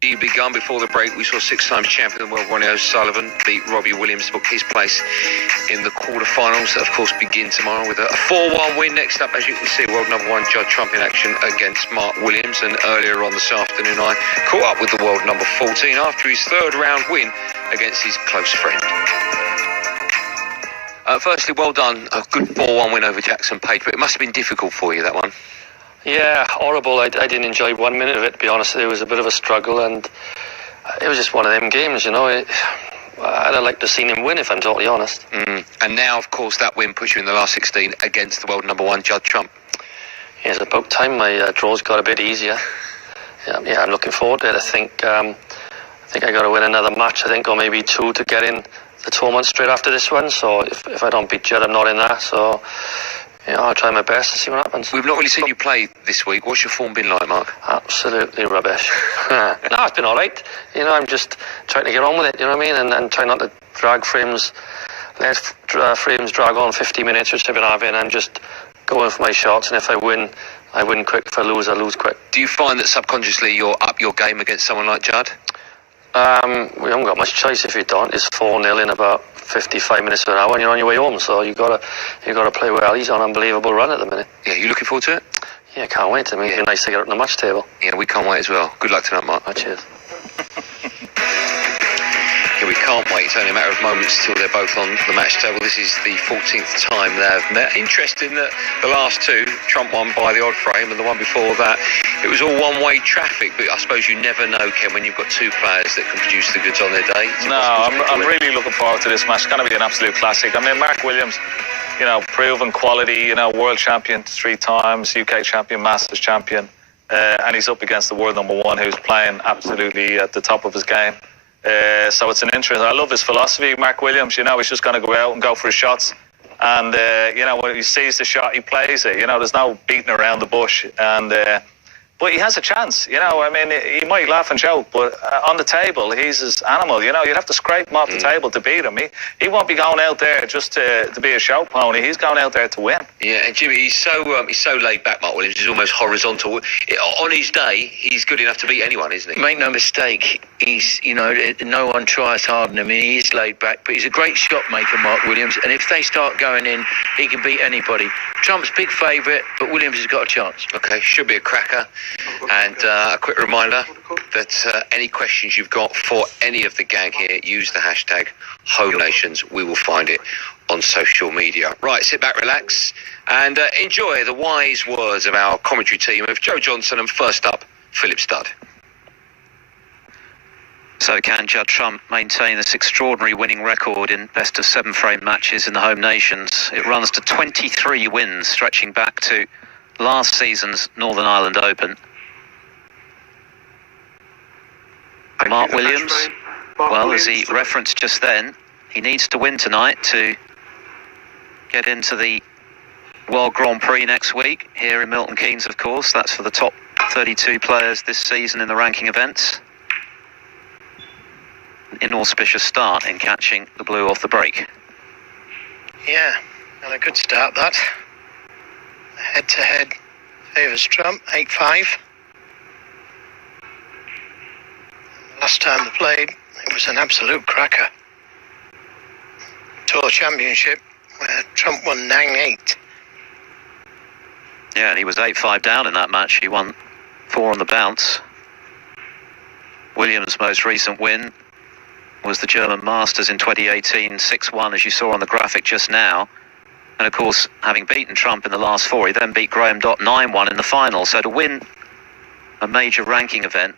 Begun before the break. We saw six-time champion of the world Ronnie O'Sullivan beat Robbie Williams to book his place in the quarterfinals that of course begin tomorrow with a 4-1 win. Next up, as you can see, world number one Judd Trump in action against Mark Williams, and earlier on this afternoon I caught up with the world number 14 after his third round win against his close friend. Firstly, well done, a good 4-1 win over Jackson Page, but it must have been difficult for you, that one. Yeah, horrible. I didn't enjoy 1 minute of it, to be honest. It was a bit of a struggle, and it was just one of them games, you know. I'd have liked to have seen him win, if I'm totally honest. And now, of course, that win puts you in the last 16 against the world number one, Judd Trump. Yeah, it's about time my draws got a bit easier. Yeah, I'm looking forward to it. I think I got to win another match, or maybe two to get in the tournament straight after this one. So if I don't beat Judd, I'm not in that. So yeah, I'll try my best to see what happens. We've not really seen you play this week. What's your form been like, Mark? Absolutely rubbish. No, it's been all right. You know, I'm just trying to get on with it, you know what I mean? And try not to drag frames. Let frames drag on 50 minutes, which I've been having. I'm just going for my shots, and if I win, I win quick. If I lose, I lose quick. Do you find that subconsciously you're up your game against someone like Judd? We haven't got much choice if you don't. It's 4-0 in about 55 minutes to an hour and you're on your way home, so you got to play well. He's on an unbelievable run at the minute. Yeah, you looking forward to it? Yeah, can't wait. I mean, it'd be nice to get up on the match table. Yeah, we can't wait as well. Good luck tonight, Mark. Oh, cheers. Yeah, we can't wait. It's only a matter of moments till they're both on the match table. This is the 14th time they've met. Interesting that the last two, Trump won by the odd frame, and the one before that, it was all one-way traffic. But I suppose you never know, Ken, when you've got two players that can produce the goods on their day. No, I'm really looking forward to this match. It's going to be an absolute classic. I mean, Mark Williams, you know, proven quality, you know, world champion 3 times, UK champion, Masters champion, and he's up against the world number one who's playing absolutely at the top of his game. So it's an interest. I love his philosophy, Mark Williams. You know, he's just going to go out and go for his shots. And, you know, when he sees the shot, he plays it. You know, there's no beating around the bush. And but he has a chance. You know, I mean, he might laugh and joke, but on the table, he's his animal. You know, you'd have to scrape him off the table to beat him. He won't be going out there just to be a show pony. He's going out there to win. Yeah, and Jimmy, he's so laid back, Mark Williams. He's almost horizontal. On his day, he's good enough to beat anyone, isn't he? Make no mistake, he's, you know, no one tries hard on him. He is laid back, but he's a great shot maker, Mark Williams. And if they start going in, he can beat anybody. Trump's big favourite, but Williams has got a chance. Okay, should be a cracker. And a quick reminder that any questions you've got for any of the gang here, use the hashtag HomeNations. We will find it on social media. Right, sit back, relax, and enjoy the wise words of our commentary team of Joe Johnson and first up, Philip Studd. So can Judd Trump maintain this extraordinary winning record in best of 7 frame matches in the Home Nations? It runs to 23 wins, stretching back to last season's Northern Ireland Open. Mark Williams, well, as he referenced just then, he needs to win tonight to get into the World Grand Prix next week here in Milton Keynes, of course. That's for the top 32 players this season in the ranking events. An inauspicious start in catching the blue off the break. Yeah, and a good start, that. Head-to-head favours Trump, 8-5. Last time they played, it was an absolute cracker. Tour Championship, where Trump won 9-8. Yeah, and he was 8-5 down in that match. He won 4 on the bounce. Williams' most recent win was the German Masters in 2018, 6-1, as you saw on the graphic just now. And of course, having beaten Trump in the last 4, he then beat Graham Dott 9-1 in the final. So to win a major ranking event,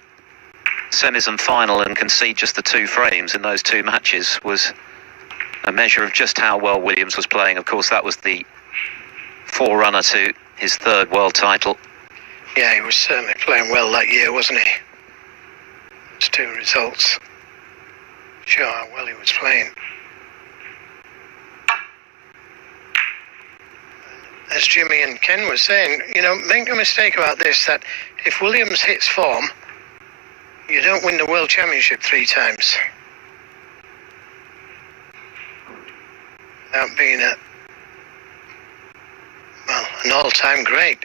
semis and final, and concede just the 2 frames in those 2 matches was a measure of just how well Williams was playing. Of course, that was the forerunner to his 3rd world title. Yeah, he was certainly playing well that year, wasn't he? Those 2 results show how well he was playing. As Jimmy and Ken were saying, you know, make no mistake about this, that if Williams hits form, you don't win the World Championship 3 times without being an all-time great,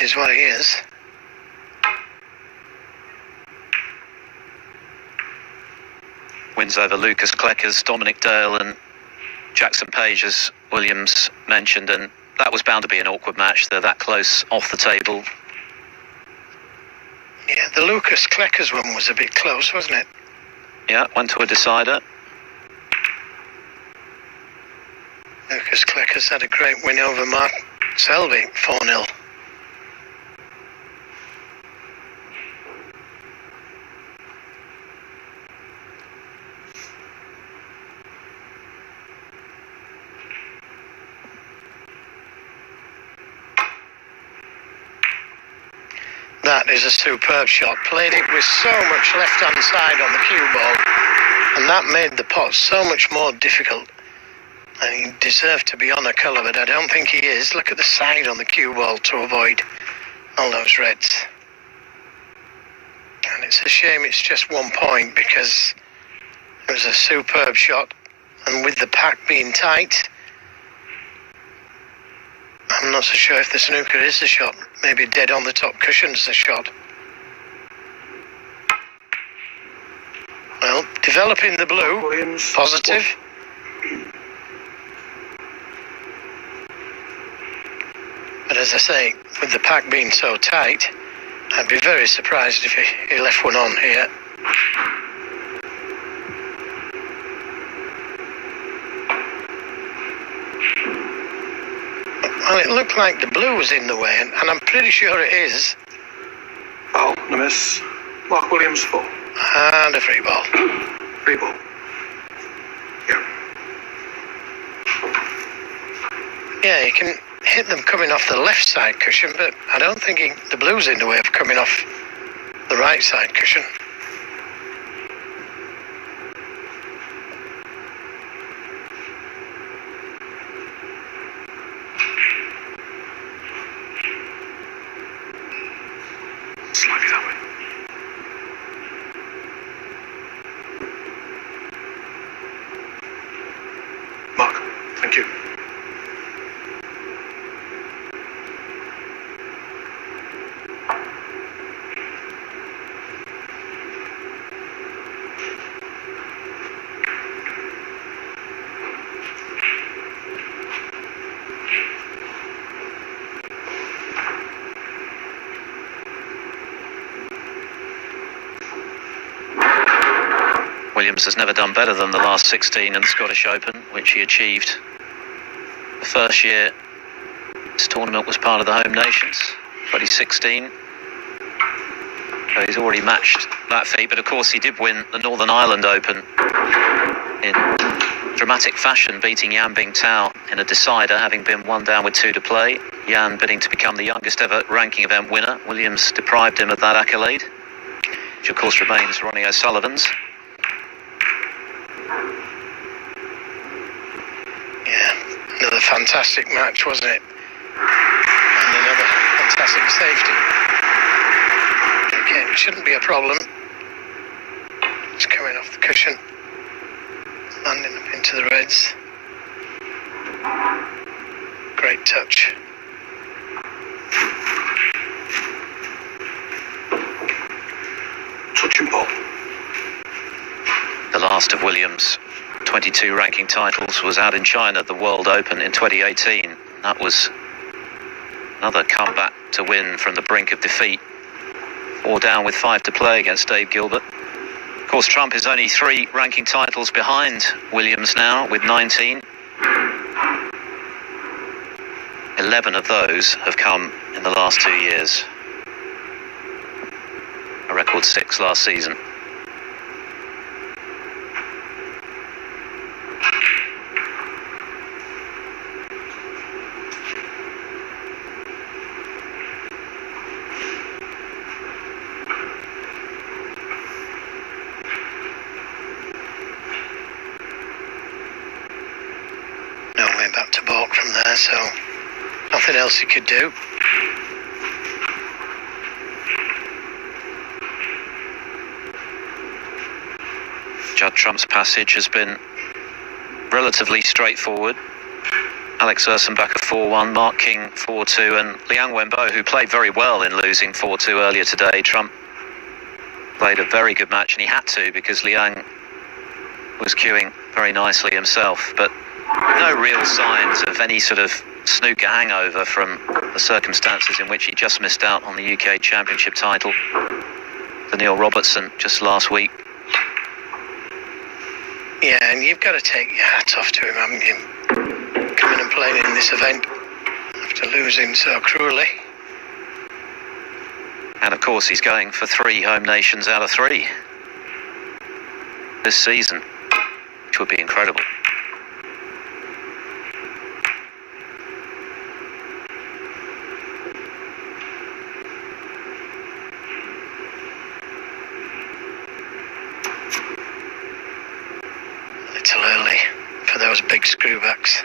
is what he is. wins over Lucas Kleckers, Dominic Dale and Jackson Page, as Williams mentioned, and that was bound to be an awkward match. They're that close off the table. Yeah, the Lucas Kleckers one was a bit close, wasn't it? Yeah, went to a decider. Lucas Kleckers had a great win over Mark Selby, 4-0. That is a superb shot. Played it with so much left-hand side on the cue ball, and that made the pot so much more difficult. And he deserved to be on a colour, but I don't think he is. Look at the side on the cue ball to avoid all those reds. And it's a shame it's just 1 point, because it was a superb shot, and with the pack being tight, I'm not so sure if the snooker is the shot. Maybe dead on the top cushion's the shot. Well, developing the blue, Williams. positive. But as I say, with the pack being so tight, I'd be very surprised if he left one on here. Well, it looked like the blue was in the way, and I'm pretty sure it is. Ball, the miss. Mark Williams, 4. And a free ball. Free ball. Yeah. Yeah, you can hit them coming off the left side cushion, but I don't think the blue's in the way of coming off the right side cushion. Slightly that way. Mark, thank you. Williams has never done better than the last 16 in the Scottish Open, which he achieved the first year this tournament was part of the home nations, 2016. So he's already matched that feat, but of course he did win the Northern Ireland Open in dramatic fashion, beating Yan Bingtao in a decider, having been 1 down with 2 to play. Yan bidding to become the youngest ever ranking event winner. Williams deprived him of that accolade, which of course remains Ronnie O'Sullivan's. Another fantastic match, wasn't it? And another fantastic safety. Again, it shouldn't be a problem. It's coming off the cushion, landing up into the reds. Great touch. Touching ball. The last of Williams' 22 ranking titles was out in China at the World Open in 2018. That was another comeback to win from the brink of defeat. 4 down with 5 to play against Dave Gilbert. Of course, Trump is only 3 ranking titles behind Williams now with 19. 11 of those have come in the last 2 years. A record 6 last season. Back to balk from there, so nothing else he could do. Judd Trump's passage has been relatively straightforward. Alex Ursenbacher 4-1, Mark King 4-2, and Liang Wenbo, who played very well in losing 4-2 earlier today. Trump played a very good match, and he had to, because Liang was cueing very nicely himself, but no real signs of any sort of snooker hangover from the circumstances in which he just missed out on the UK Championship title for Neil Robertson just last week. Yeah, and you've got to take your hat off to him, haven't you? Coming and playing in this event after losing so cruelly. And of course he's going for 3 home nations out of 3 this season, which would be incredible. A little early for those big screwbacks.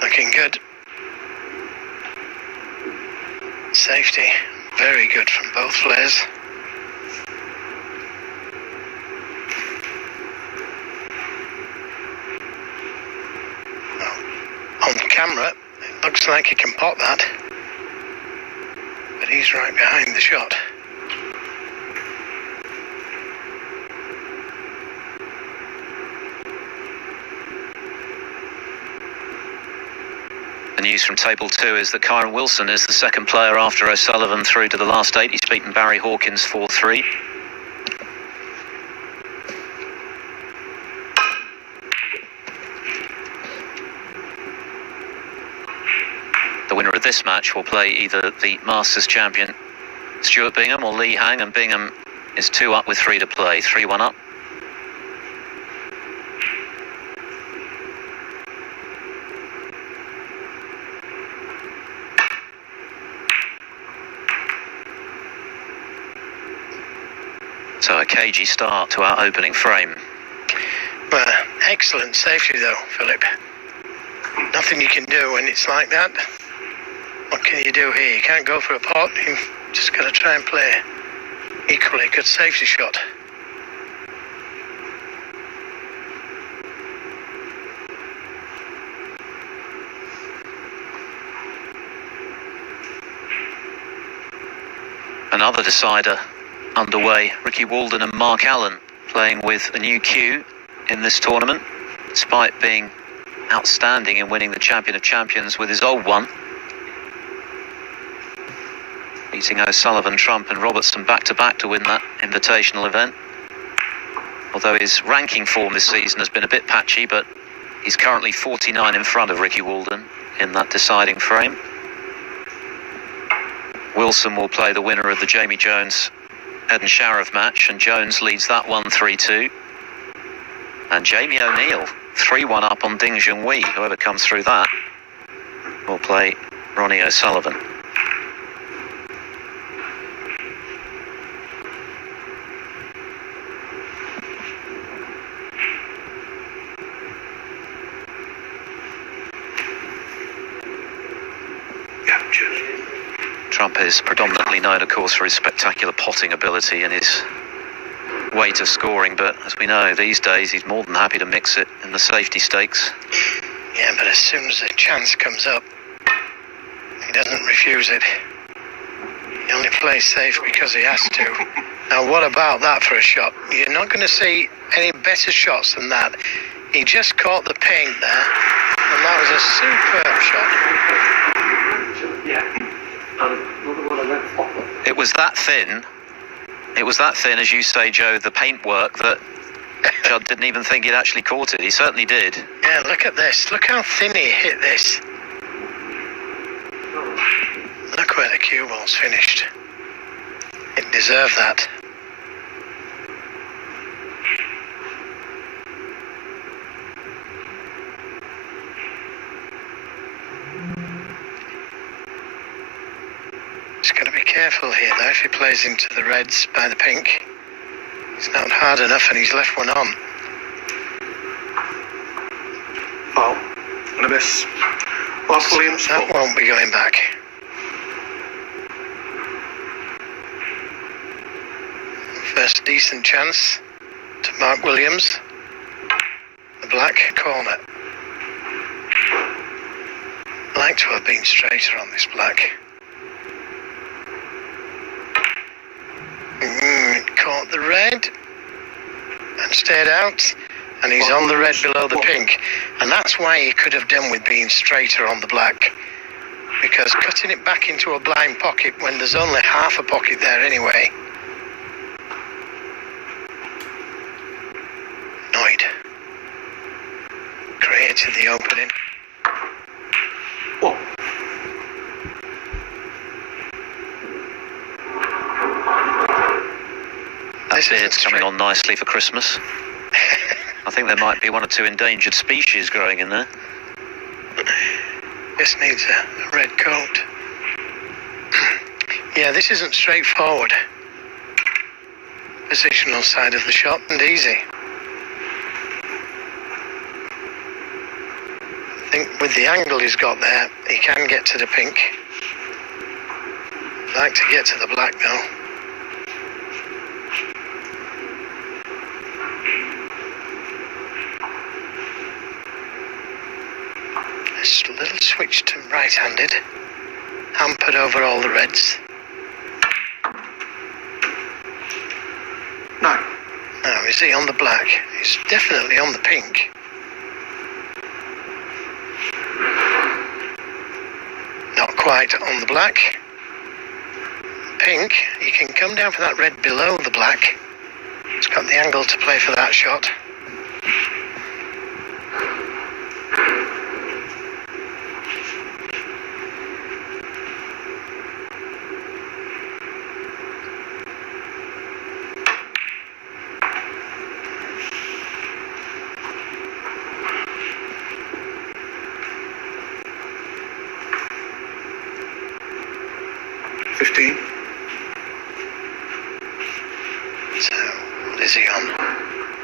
Looking good. Safety, very good from both players. Well, on camera, it looks like he can pot that, but he's right behind the shot. The news from Table 2 is that Kyron Wilson is the second player after O'Sullivan through to the last 8. He's beaten Barry Hawkins 4-3. The winner of this match will play either the Masters champion Stuart Bingham or Lee Hang, and Bingham is 2 up with 3 to play, 3-1 up. So a cagey start to our opening frame. Well, excellent safety though, Philip. Nothing you can do when it's like that. What can you do here? You can't go for a pot. You've just got to try and play equally good safety shot. Another decider underway. Ricky Walden and Mark Allen playing with a new cue in this tournament, despite being outstanding in winning the Champion of Champions with his old one, beating O'Sullivan, Trump and Robertson back-to-back to win that invitational event. Although his ranking form this season has been a bit patchy, but he's currently 49 in front of Ricky Walden in that deciding frame. Wilson will play the winner of the Jamie Jones Ed and Sharav match, and Jones leads that one 3-2. And Jamie O'Neill 3-1 up on Ding Junhui. Whoever comes through that will play Ronnie O'Sullivan. Trump is predominantly known, of course, for his spectacular potting ability and his weight of scoring, but as we know, these days he's more than happy to mix it in the safety stakes. Yeah, but as soon as the chance comes up, he doesn't refuse it. He only plays safe because he has to. Now, what about that for a shot? You're not going to see any better shots than that. He just caught the paint there, and that was a superb shot. Yeah. It was that thin. It was that thin, as you say, Joe, the paintwork, that Judd didn't even think he'd actually caught it. He certainly did. Yeah, look at this. Look how thin he hit this. Look where the cue ball's finished. It deserved that. to be careful here, though, if he plays into the reds by the pink. He's not hard enough and he's left one on. Foul. And a miss. Mark Williams. That won't be going back. First decent chance to Mark Williams. The black corner. Like to have been straighter on this black. Caught the red and stayed out, and he's on the red below the pink, and that's why he could have done with being straighter on the black, because cutting it back into a blind pocket when there's only half a pocket there anyway. Noid created the opening. One. That beard's coming on nicely for Christmas. I think there might be one or two endangered species growing in there. Just needs a red coat. Yeah, this isn't straightforward. Positional side of the shot and easy. I think with the angle he's got there, he can get to the pink. I'd like to get to the black though. Just a little switch to right-handed, hampered over all the reds. No. Now, is he on the black? He's definitely on the pink. Not quite on the black. Pink, he can come down for that red below the black. He's got the angle to play for that shot. So, what is he on?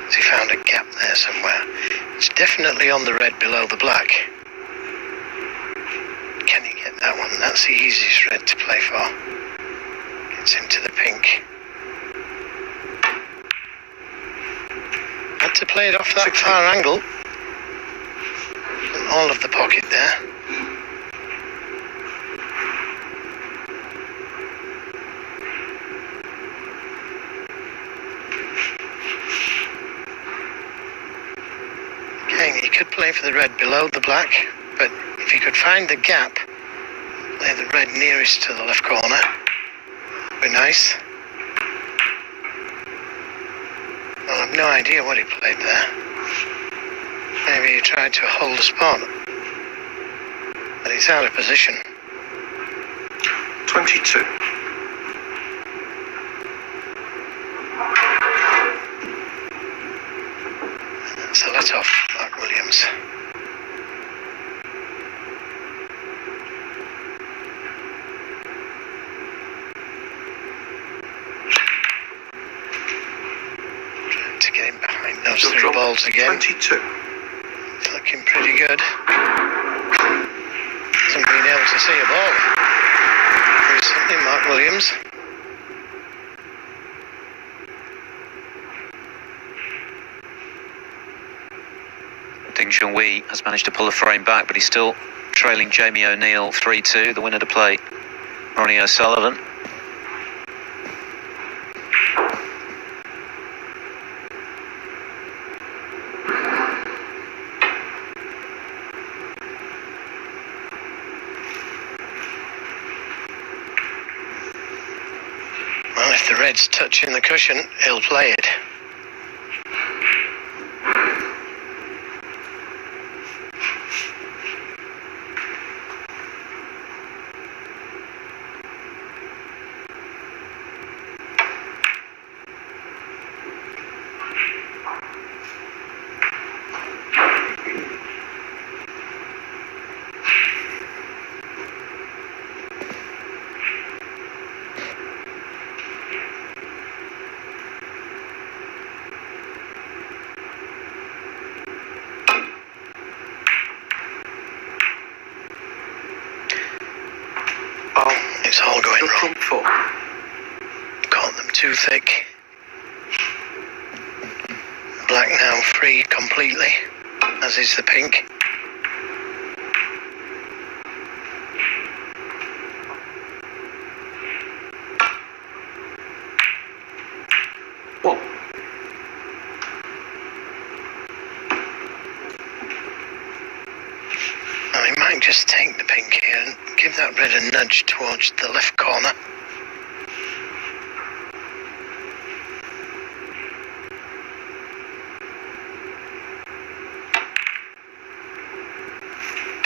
Has he found a gap there somewhere? It's definitely on the red below the black. Can he get that one? That's the easiest red to play for. Gets him to the pink. Had to play it off that far angle. All of the pocket there. He could play for the red below the black, but if he could find the gap, play the red nearest to the left corner, would be nice. Well, I've no idea what he played there. Maybe he tried to hold a spot, but he's out of position. 22. So let off Mark Williams. Trying to get him behind those three balls again. 22. He's looking pretty good. Hasn't been able to see a ball recently, Mark Williams. Ding Junhui has managed to pull the frame back, but he's still trailing Jamie O'Neill 3-2, the winner to play Ronnie O'Sullivan. Well, if the red's touching the cushion, he'll play it. too thick. Black now free completely, as is the pink. One. And he might just take the pink here and give that red a nudge towards the left corner.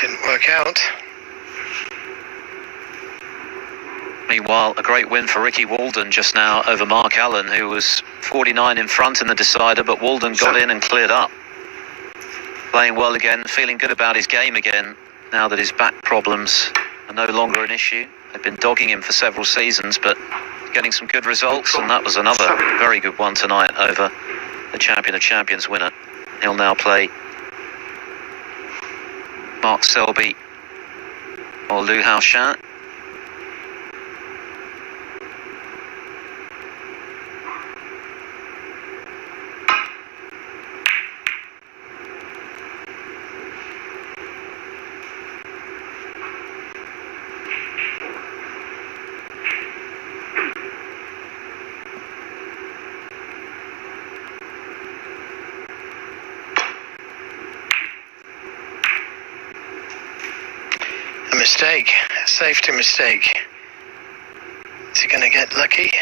Didn't work out. Meanwhile, a great win for Ricky Walden just now over Mark Allen, who was 49 in front in the decider, but Walden got in and cleared up. Playing well again, feeling good about his game again, now that his back problems are no longer an issue. They've been dogging him for several seasons, but getting some good results, and that was another very good one tonight over the Champion of Champions winner. He'll now play Mark Selby or Lou Hao-Shan. A mistake, a safety mistake. Is he going to get lucky?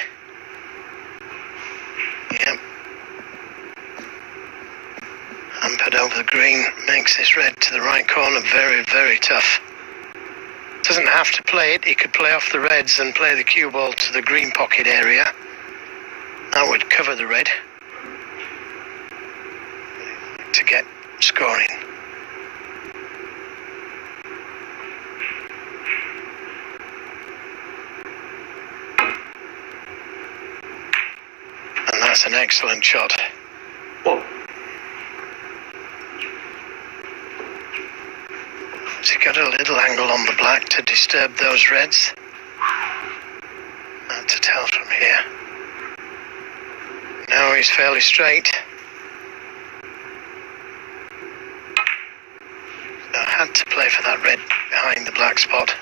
Yep. Hampered over the green, makes this red to the right corner very, very tough. Doesn't have to play it, he could play off the reds and play the cue ball to the green pocket area. That would cover the red. To get scoring. And that's an excellent shot. One. Has he got a little angle on the black to disturb those reds? Hard to tell from here. No, he's fairly straight. So I had to play for that red behind the black spot.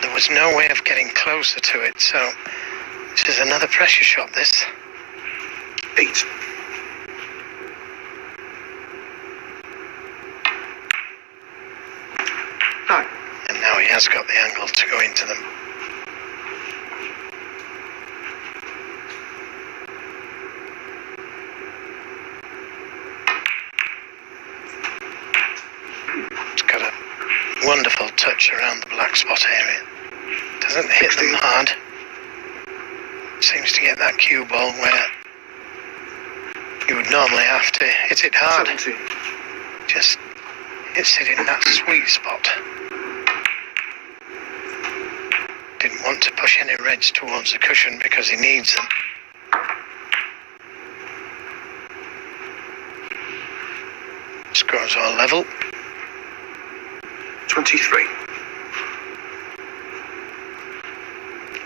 There was no way of getting closer to it, so this is another pressure shot, this. 8. Nine. And now he has got the angle to go into them. It's got a wonderful touch around the black spot area. Doesn't hit them hard. Seems to get that cue ball where you would normally have to hit it hard. 17. Just hits it in that sweet spot. Didn't want to push any reds towards the cushion because he needs them. Scores are level. 23.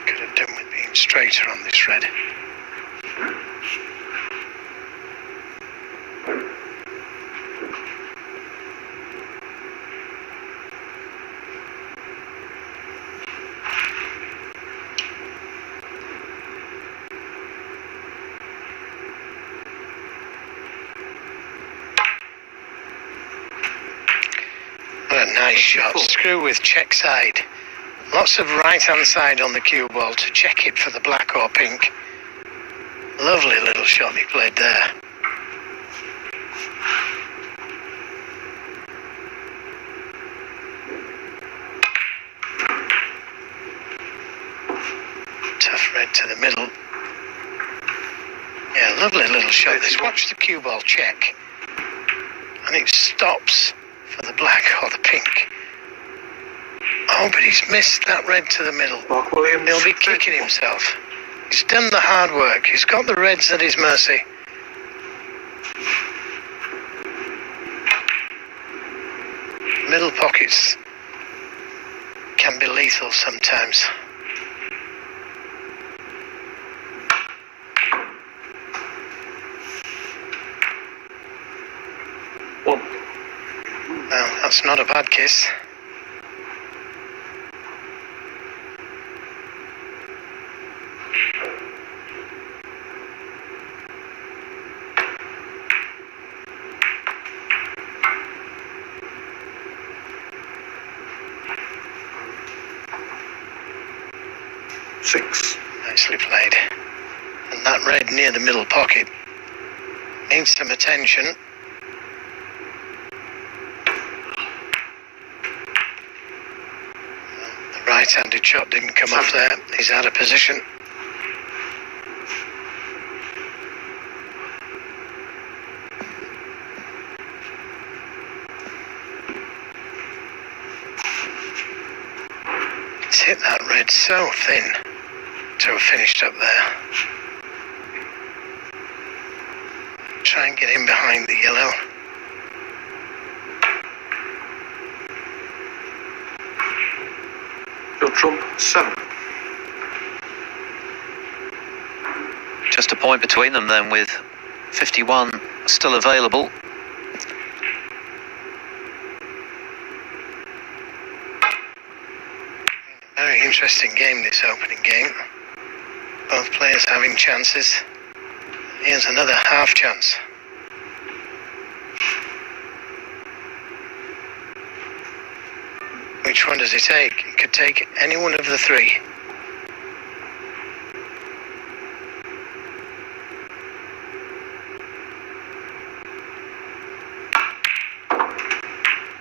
Could have done with being straighter on this red. What a nice shot. Screw with check side. Lots of right hand side on the cue ball to check it for the black or pink. Lovely little shot he played there. Tough red to the middle. Yeah, lovely little shot. This. Watch the cue ball check. And it stops for the black or the pink. Oh, but he's missed that red to the middle. Mark Williams. He'll be kicking himself. He's done the hard work. He's got the reds at his mercy. Middle pockets can be lethal sometimes. That's not a bad kiss. Six. Nicely played. And that red near the middle pocket needs some attention. The right-handed shot didn't come off there. He's out of position. He's hit that red so thin to have finished up there. Try and get in behind the yellow. Your trump, 7. Just a point between them then, with 51 still available. Very interesting game, this opening game. Both players having chances. Here's another half chance. Which one does he take? He could take any one of the three.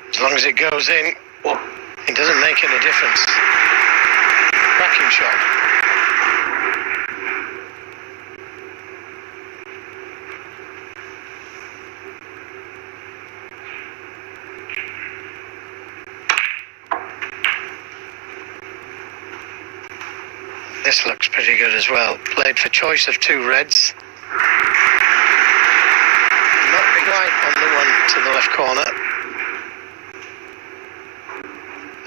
As long as it goes in, it doesn't make any difference. Cracking shot. This looks pretty good as well. Played for choice of 2 reds. Not quite on the one to the left corner.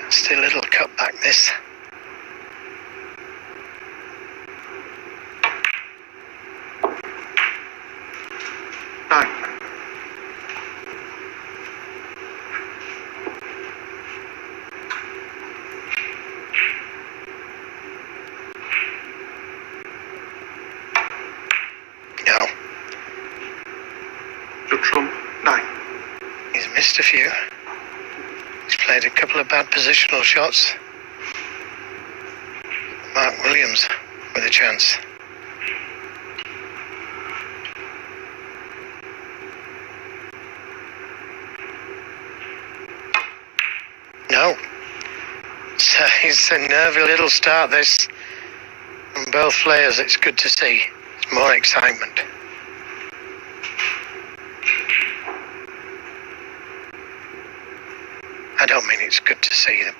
Still a little cut back this. No. Your trump, 9. He's missed a few. He's played a couple of bad positional shots. Mark Williams with a chance. No. So it's a nervy little start, this. From both players, it's good to see. It's more excitement. I don't mean it's good to see the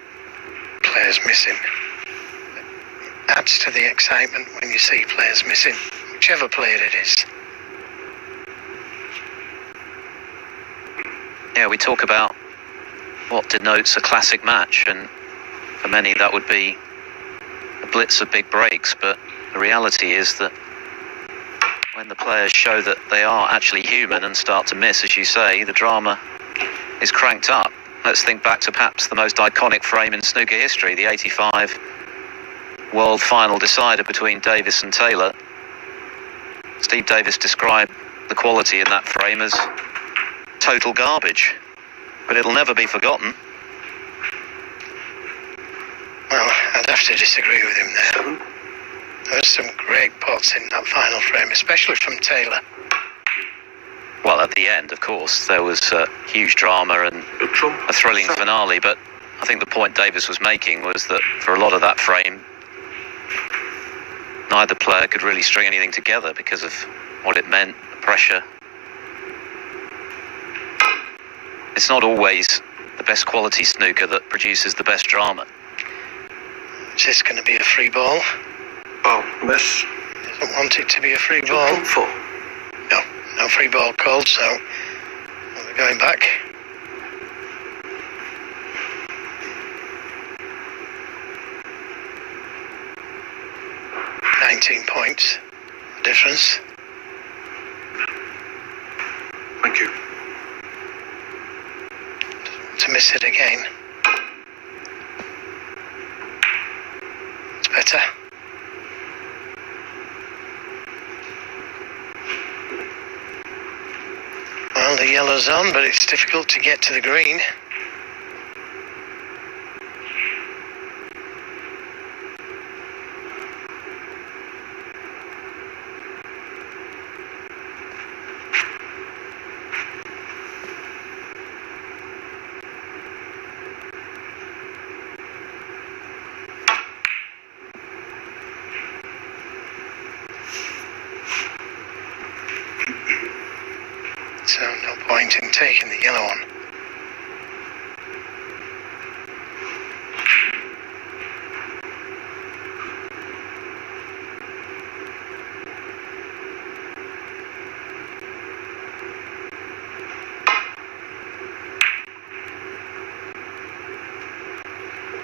players missing. It adds to the excitement when you see players missing, whichever player it is. Yeah, we talk about what denotes a classic match, and for many that would be a blitz of big breaks, but the reality is that when the players show that they are actually human and start to miss, as you say, the drama is cranked up. Let's think back to perhaps the most iconic frame in snooker history, the 85 World Final decider between Davis and Taylor. Steve Davis described the quality in that frame as total garbage, but it'll never be forgotten. Well, I'd have to disagree with him there. 7. There was some great pots in that final frame, especially from Taylor. Well, at the end, of course, there was huge drama and Your trump, a thrilling 7. finale, but I think the point Davis was making was that for a lot of that frame, neither player could really string anything together because of what it meant, the pressure. It's not always the best quality snooker that produces the best drama. Is this going to be a free ball? Oh, miss. Doesn't want it to be a free Your ball. trump, 4. No free ball called, so we're going back. £19 difference. Thank you. To to miss it again. It's better. Well, the yellow's on, but it's difficult to get to the green. So no point in taking the yellow on.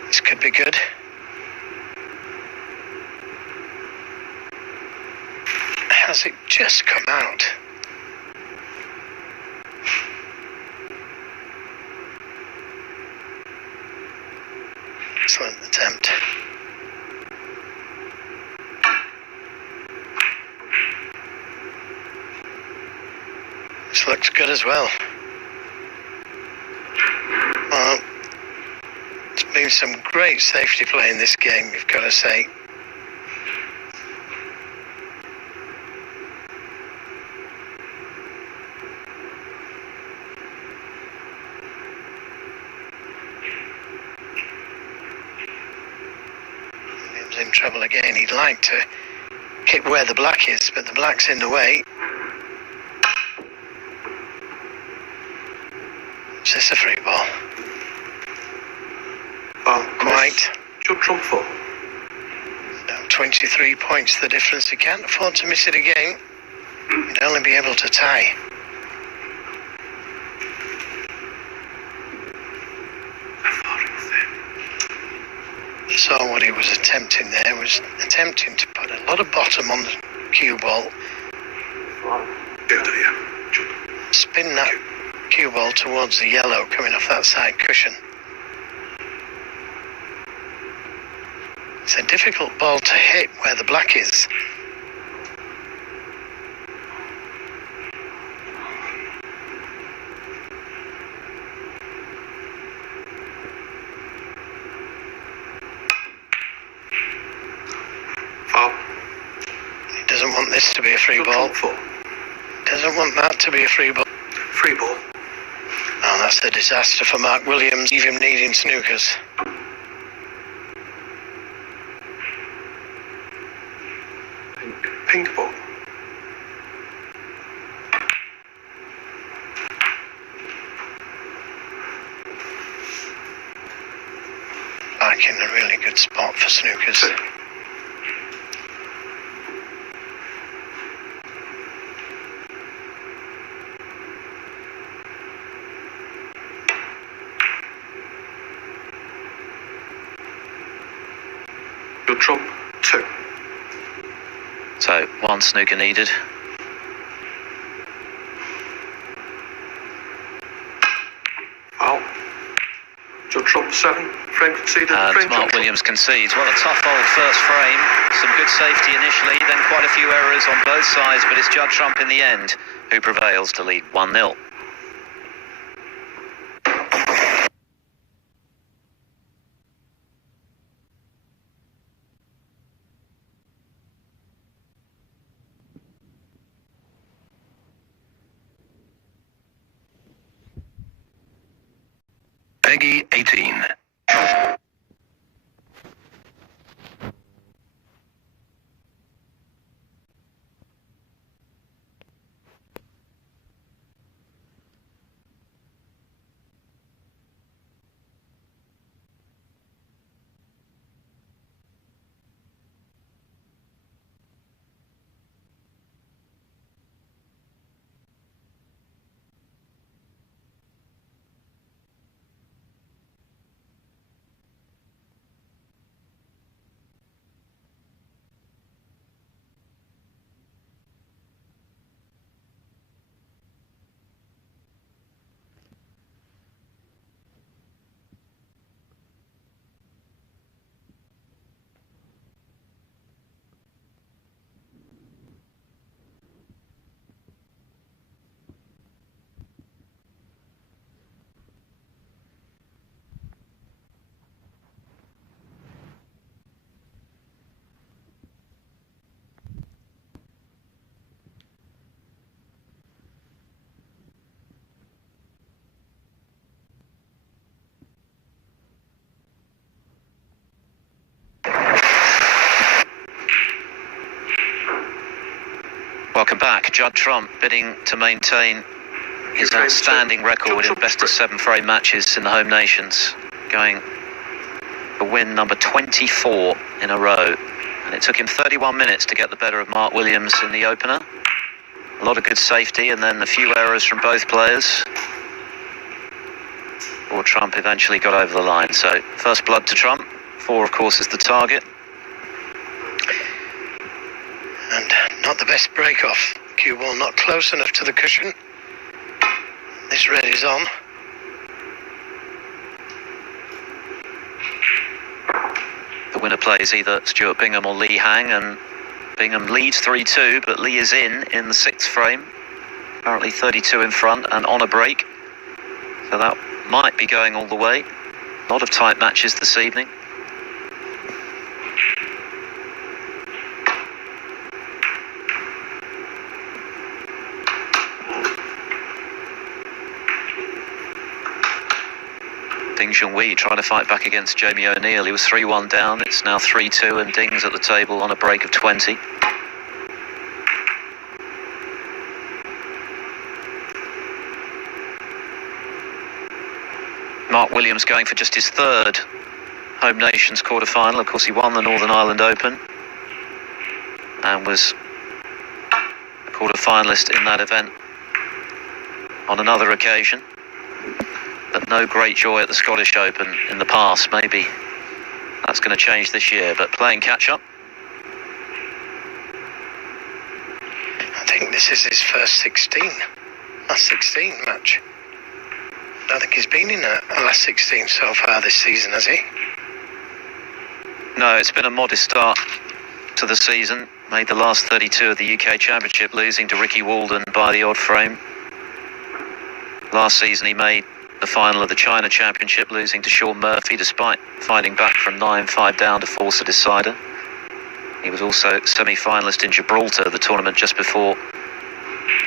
This could be good. Has it just come out? Excellent attempt. This looks good as well. Well, it's been some great safety play in this game, you've got to say. In trouble again. He'd like to hit where the black is, but the black's in the way. Is this a free ball? Quite. Judd trump for. Now 23 points the difference. He can't afford to miss it again. He'd only be able to tie. So what he was attempting there was attempting to put a lot of bottom on the cue ball. Spin that cue ball towards the yellow coming off that side cushion. It's a difficult ball to hit where the black is. He doesn't want this to be a free ball. Doesn't want that to be a free ball. Free ball. Oh, that's a disaster for Mark Williams. Leave him needing snookers. Pink ball. Back in a really good spot for snookers. Judd trump 2. So one snooker needed. Foul. Judd trump 7. Frame conceded. And Frame Mark trump. Williams concedes. Well, a tough old first frame. Some good safety initially, then quite a few errors on both sides, but it's Judd Trump in the end who prevails to lead 1-0. Peggy 18. Welcome back. Judd Trump bidding to maintain his outstanding record in best of 7 frame matches in the home nations, going for win number 24 in a row. And it took him 31 minutes to get the better of Mark Williams in the opener. A lot of good safety and then a few errors from both players, or Trump eventually got over the line. So first blood to Trump. 4, of course, is the target. And not the best break-off. Cue ball not close enough to the cushion. This red is on. The winner plays either Stuart Bingham or Lee Hang, and Bingham leads 3-2, but Lee is in the 6th frame. Currently 32 in front and on a break. So that might be going all the way. A lot of tight matches this evening. Ding Junhui trying to fight back against Jamie O'Neill. He was 3-1 down. It's now 3-2 and Ding's at the table on a break of 20. Mark Williams going for just his 3rd home nations quarter-final. Of course, he won the Northern Ireland Open and was a quarter-finalist in that event on another occasion. But no great joy at the Scottish Open in the past. Maybe that's going to change this year, but playing catch-up. I think this is his first 16. Last 16 match. I don't think he's been in a last 16 so far this season, has he? No, it's been a modest start to the season. Made the last 32 of the UK Championship, losing to Ricky Walden by the odd frame. Last season he made the final of the China Championship, losing to Sean Murphy despite fighting back from 9-5 down to force a decider. He was also semi-finalist in Gibraltar, the tournament just before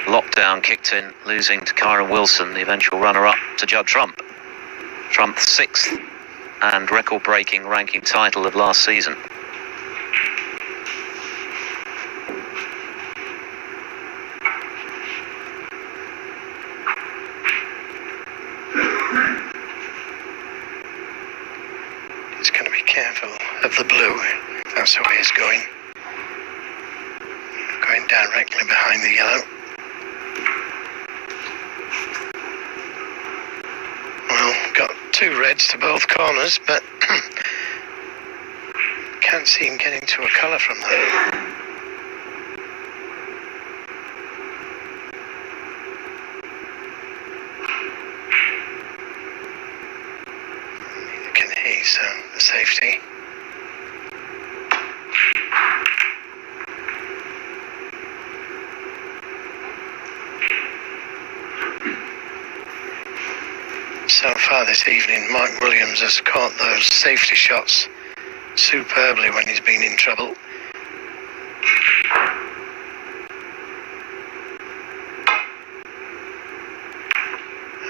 lockdown kicked in, losing to Kyron Wilson, the eventual runner-up to Judd Trump. Trump's 6th and record-breaking ranking title of last season. He's going to be careful of the blue. That's the way he's going. Going directly behind the yellow. Well, got 2 reds to both corners, but can't see him getting to a colour from that. You can hear the safety. So far this evening, Mark Williams has caught those safety shots superbly when he's been in trouble.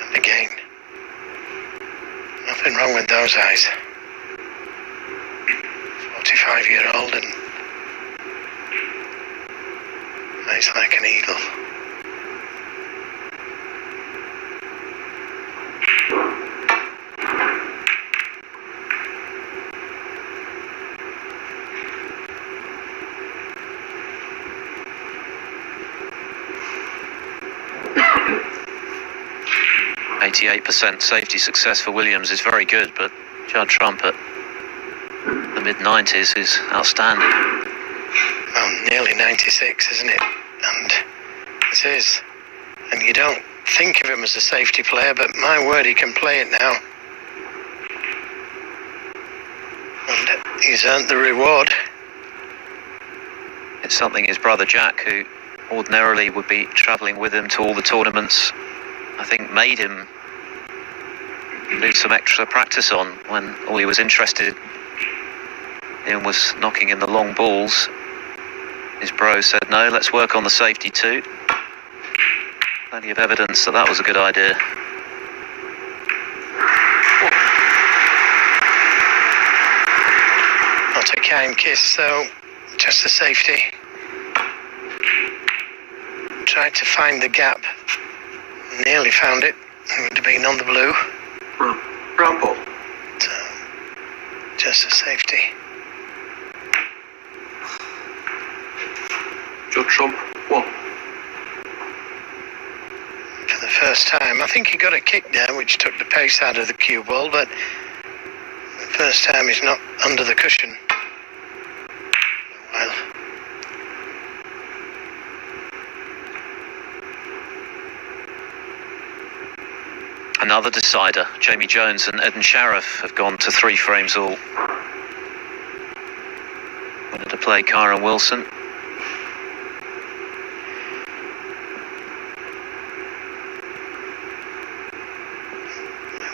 And again, nothing wrong with those eyes. 45-year-old and eyes like an eagle. %, safety success for Williams is very good, but Judd Trump at the mid-90s is outstanding. Well, nearly 96, isn't it? And it is. And you don't think of him as a safety player, but my word, he can play it now. And he's earned the reward. It's something his brother Jack, who ordinarily would be travelling with him to all the tournaments, I think made him do some extra practice on when all he was interested in was knocking in the long balls. His bro said, no, let's work on the safety too. Plenty of evidence that was a good idea. Not a kind kiss, though, just a safety. tried to find the gap. Nearly found it. It would have been on the blue. Brown ball. So, just a safety. Judd Trump, 1. For the first time. I think he got a kick there which took the pace out of the cue ball, but the first time he's not under the cushion. Well, Another decider. Jamie Jones and Eden Sharaff have gone to 3 frames all. Winner to play Kyron Wilson.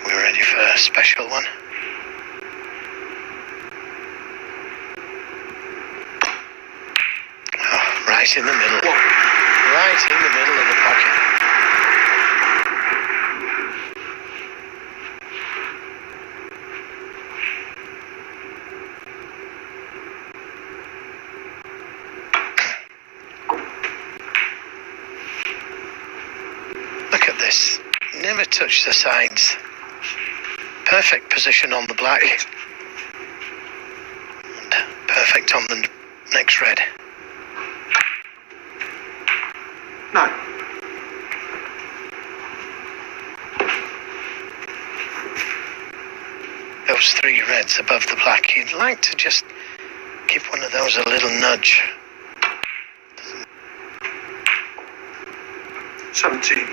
we're ready for a special one. Oh, right in the middle. Right in the middle of the pocket. Look at this. Never touch the sides. Perfect position on the black. And perfect on the next red. 9. Those 3 reds above the black. You'd like to just give one of those a little nudge. 17.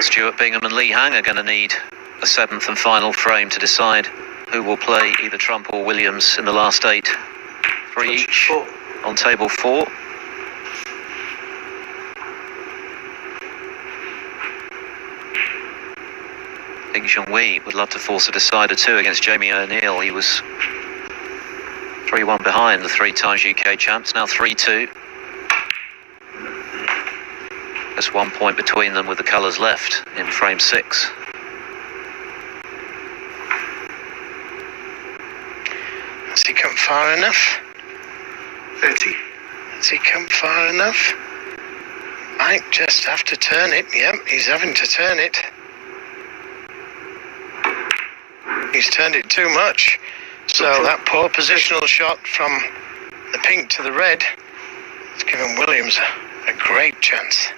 Stuart Bingham and Lee Hang are going to need a 7th and final frame to decide who will play either Trump or Williams in the last 8. 3 each on table 4. I think Jean-Louis would love to force a decider too against Jamie O'Neill. He was 3-1 behind the 3 times UK champs, now 3-2. Just 1 point between them with the colours left in frame 6. Has he come far enough? 30. Has he come far enough? Might just have to turn it. Yep, he's having to turn it. He's turned it too much. So that poor positional shot from the pink to the red has given Williams a great chance.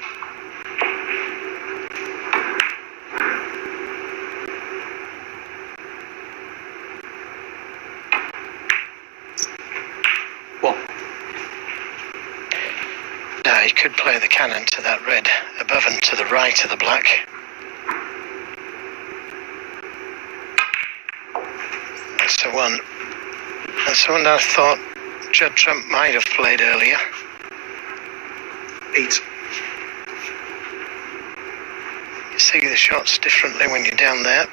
Now he could play the cannon to that red above and to the right of the black. That's the one. That's the one I thought Judd Trump might have played earlier. 8. You see the shots differently when you're down there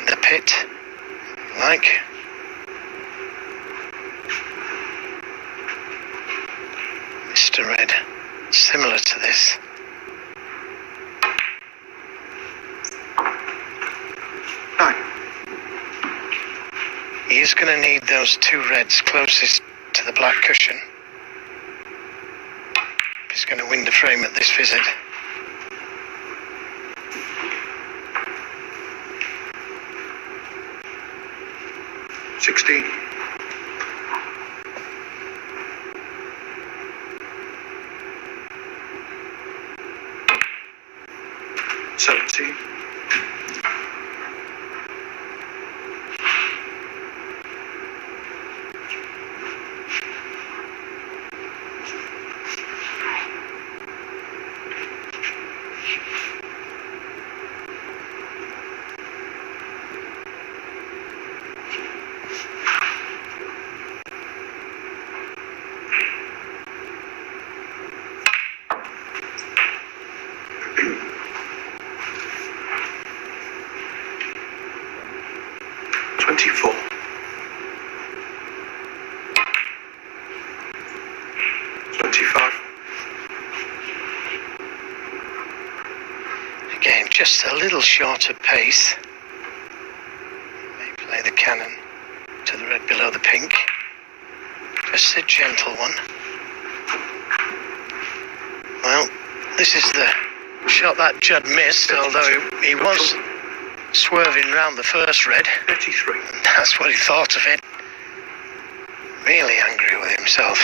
in the pit, like. Mr. Red, similar to this. He is going to need those 2 reds closest to the black cushion if he's going to win the frame at this visit. 24. 25. Again, just a little short of pace. May play the cannon to the red below the pink. Just a gentle one. Well, this is the shot that Judd missed, although he was swerving round the first red. 33. That's what he thought of it. Really angry with himself.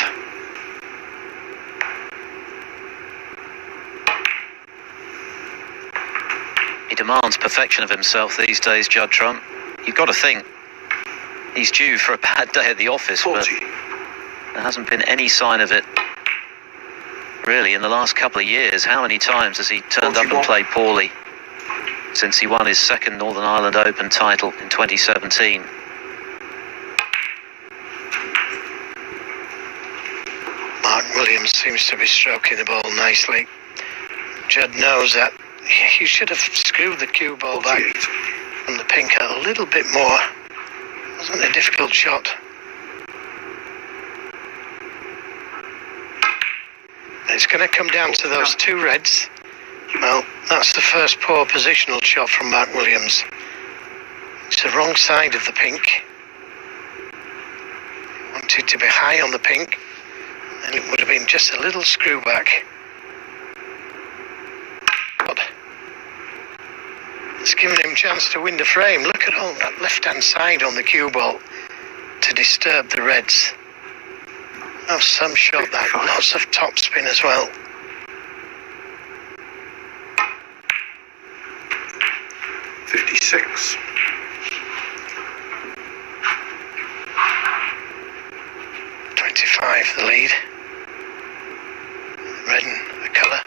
He demands perfection of himself these days, Judd Trump. You've got to think he's due for a bad day at the office, 40. but there hasn't been any sign of it. Really, in the last couple of years, how many times has he turned up and 41. played poorly since he won his second Northern Ireland Open title in 2017? Mark Williams seems to be stroking the ball nicely. Judd knows that he should have screwed the cue ball back 48. from the pink a little bit more. Wasn't a difficult shot. It's going to come down to those two reds. Well, that's the first poor positional shot from Mark Williams. It's the wrong side of the pink. He wanted to be high on the pink, and it would have been just a little screw back. But it's given him a chance to win the frame. Look at all that left-hand side on the cue ball to disturb the reds. Oh, some shot that. Lots of topspin as well. 56. 25 the lead. Red and the colour.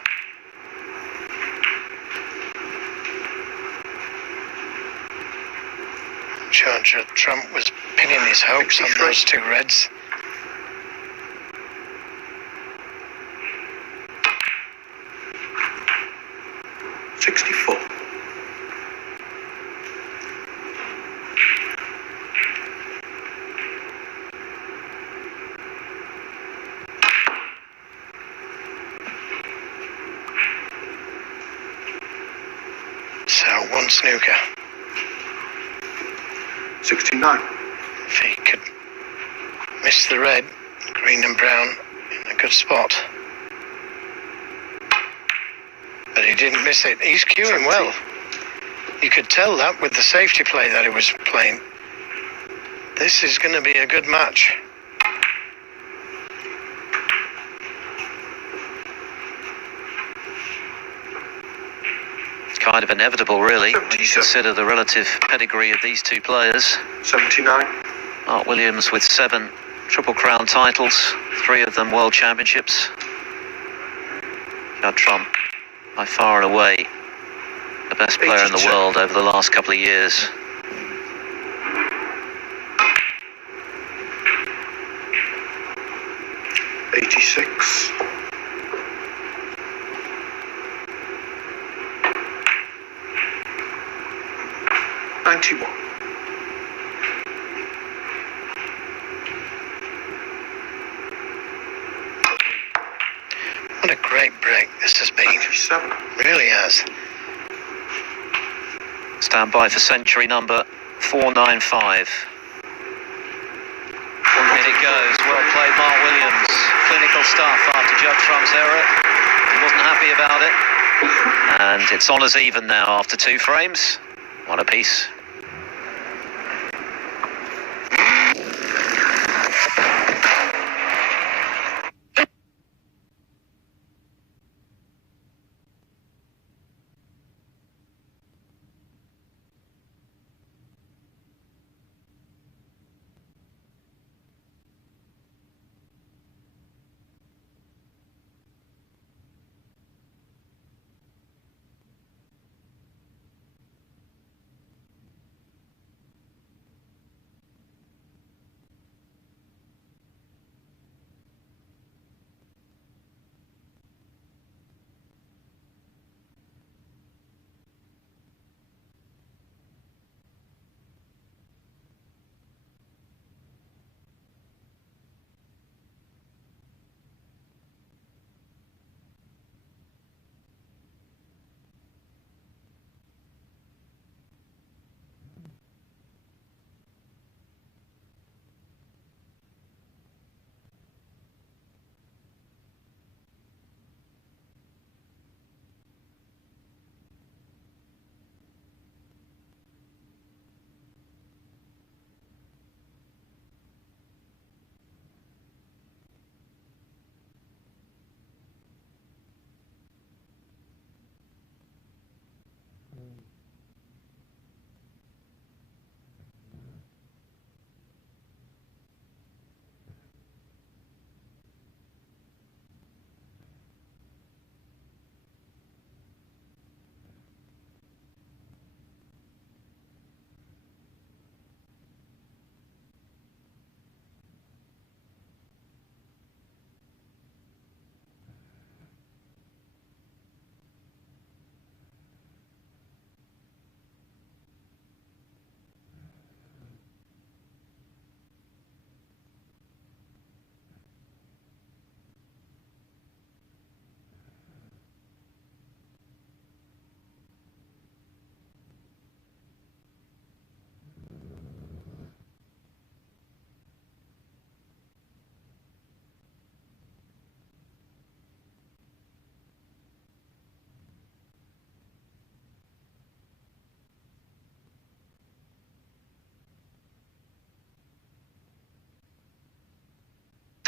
Judd Trump was pinning his hopes on those two reds. So one snooker. 69. If he could miss the red, green and brown in a good spot. But he didn't miss it. He's cueing well. You could tell that with the safety play that he was playing. This is going to be a good match. It's kind of inevitable, really, when you 77. consider the relative pedigree of these two players. 79. Mark Williams with 7 Triple Crown titles, 3 of them World Championships. Judd Trump, by far and away, the best player in the 82. world over the last couple of years. '86. 91. What a great break this has been. 97. Really has. Stand by for century number 495. In it goes. Well played, Mark Williams. Clinical stuff after Judd Trump's error. He wasn't happy about it. And it's honours even now after 2 frames. One apiece.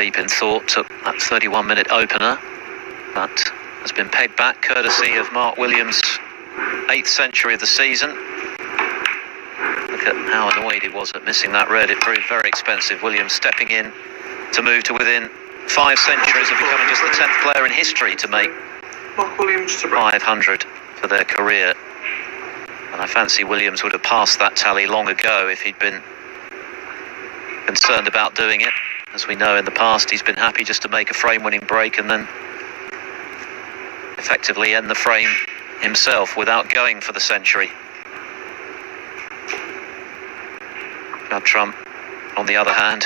deep in thought, took that 31-minute opener, but has been pegged back courtesy of Mark Williams' 8th century of the season. Look at how annoyed he was at missing that red. It proved very expensive. Williams stepping in to move to within 5 centuries of becoming just the 10th player in history to make Mark Williams to break. 500 for their career. And I fancy Williams would have passed that tally long ago if he'd been concerned about doing it. As we know, in the past, he's been happy just to make a frame-winning break and then effectively end the frame himself without going for the century. Judd Trump, on the other hand,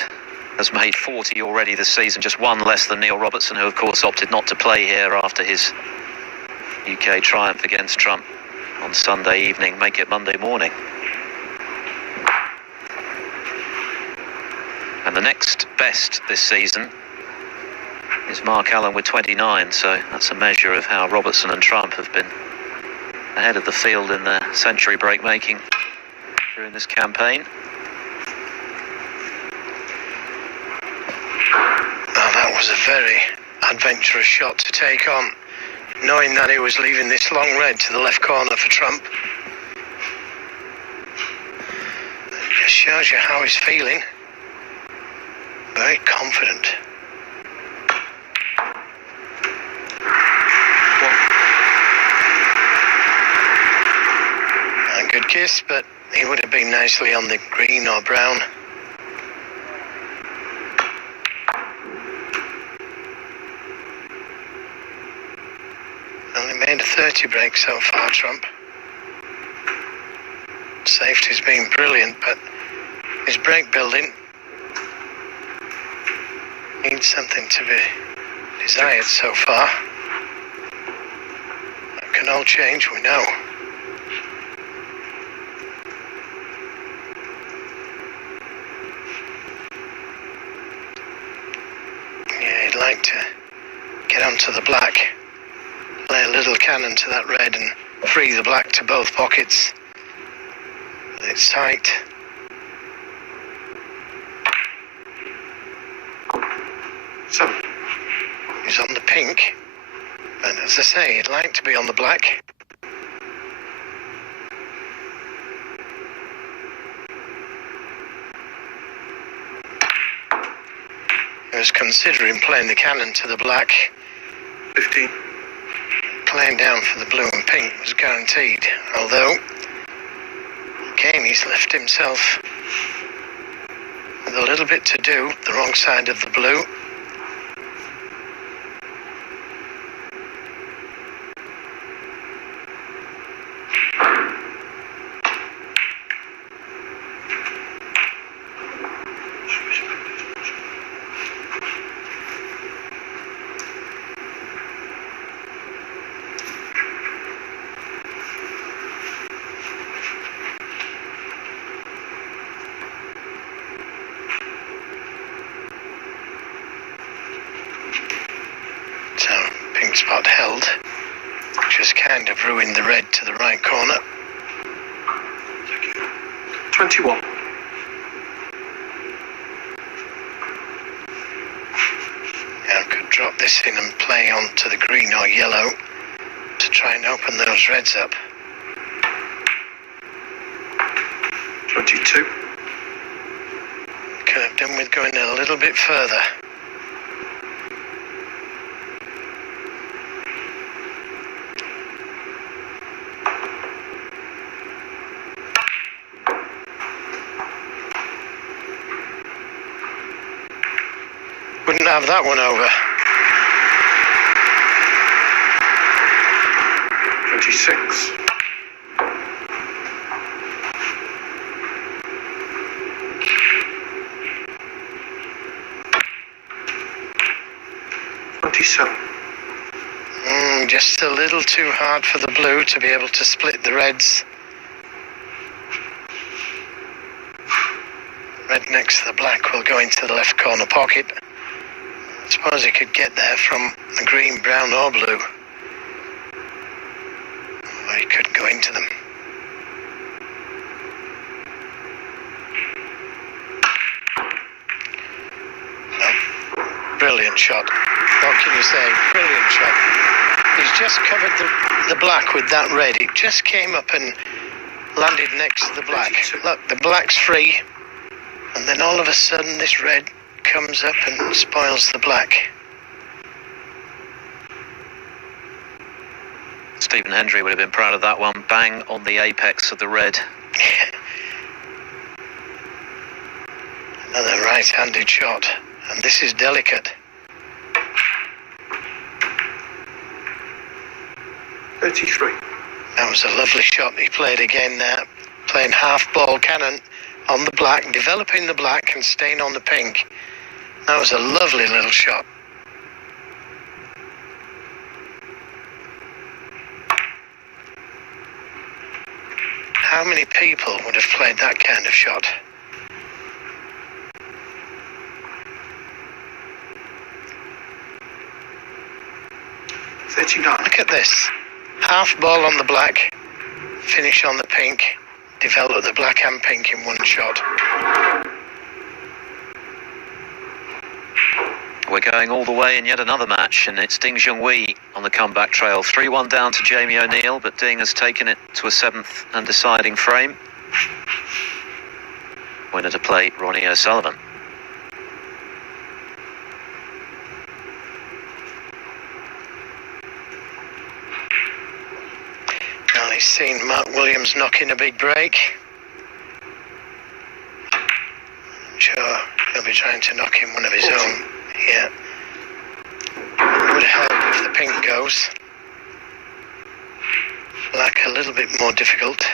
has made 40 already this season, just one less than Neil Robertson, who of course opted not to play here after his UK triumph against Trump on Sunday evening, make it Monday morning. And the next best this season is Mark Allen with 29, so that's a measure of how Robertson and Trump have been ahead of the field in their century break making during this campaign. Now that was a very adventurous shot to take on, knowing that he was leaving this long red to the left corner for Trump. It just shows you how he's feeling. Very confident. A good kiss, but he would have been nicely on the green or brown. Only made a 30 break so far, Trump. Safety's been brilliant, but his break building needs something to be desired so far. That can all change, we know. Yeah, he'd like to get onto the black, lay a little cannon to that red and free the black to both pockets. But it's tight. So, He's on the pink, but as I say, he'd like to be on the black. He was considering playing the cannon to the black. 15. Playing down for the blue and pink was guaranteed, although again he's left himself with a little bit to do, the wrong side of the blue. So, pink spot held. Just kind of ruined the red to the right corner. 21. Now could drop this in and play on to the green or yellow to try and open those reds up. 22. Could have done with going a little bit further. Wouldn't have that one over. 26. 27. Just a little too hard for the blue to be able to split the reds. Red next to the black will go into the left corner pocket. I suppose he could get there from the green, brown or blue. Or he could go into them. No. brilliant shot. What can you say? Brilliant shot. He's just covered the black with that red. It just came up and landed next to the black. Look, the black's free. And then all of a sudden this red comes up and spoils the black. Stephen Hendry would have been proud of that one. Bang on the apex of the red. Another right-handed shot. And this is delicate. 33. That was a lovely shot he played again there. Playing half-ball cannon on the black, developing the black and staying on the pink. That was a lovely little shot. How many people would have played that kind of shot? Look at this. Half ball on the black, finish on the pink, develop the black and pink in one shot. We're going all the way in yet another match, and it's Ding Junhui on the comeback trail. 3-1 down to Jamie O'Neill, but Ding has taken it to a 7th and deciding frame. Winner to play, Ronnie O'Sullivan. Now he's seen Mark Williams knocking a big break. I'm sure he'll be trying to knock in one of his own here. It would help if the pink goes. Black a little bit more difficult.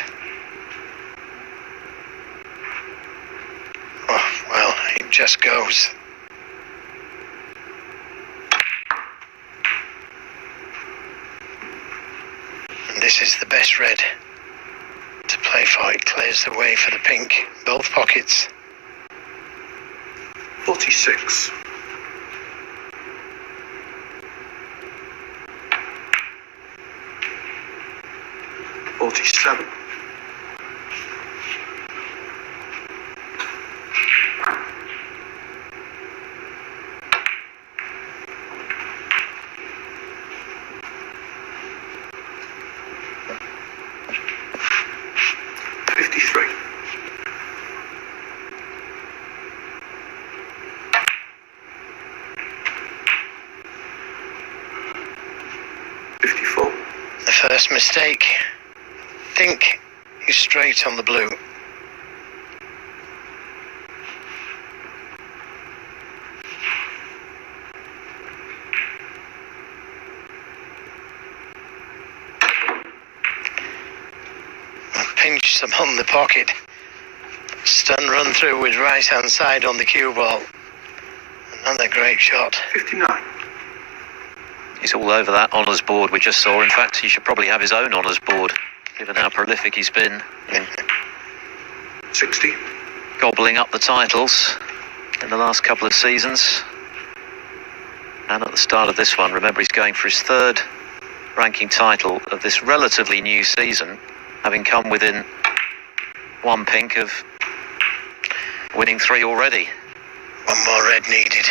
Oh, well, it just goes. And this is the best red to play for. It clears the way for the pink. Both pockets. 46. 47. 53. 54. The first mistake. Think he's straight on the blue. Pinch some on the pocket. Stun run through with right hand side on the cue ball. Another great shot. 59. He's all over that honours board we just saw. In fact, he should probably have his own honours board, given how prolific he's been in 60. gobbling up the titles in the last couple of seasons. And at the start of this one, remember, he's going for his 3rd ranking title of this relatively new season, having come within 1 pink of winning 3 already. One more red needed.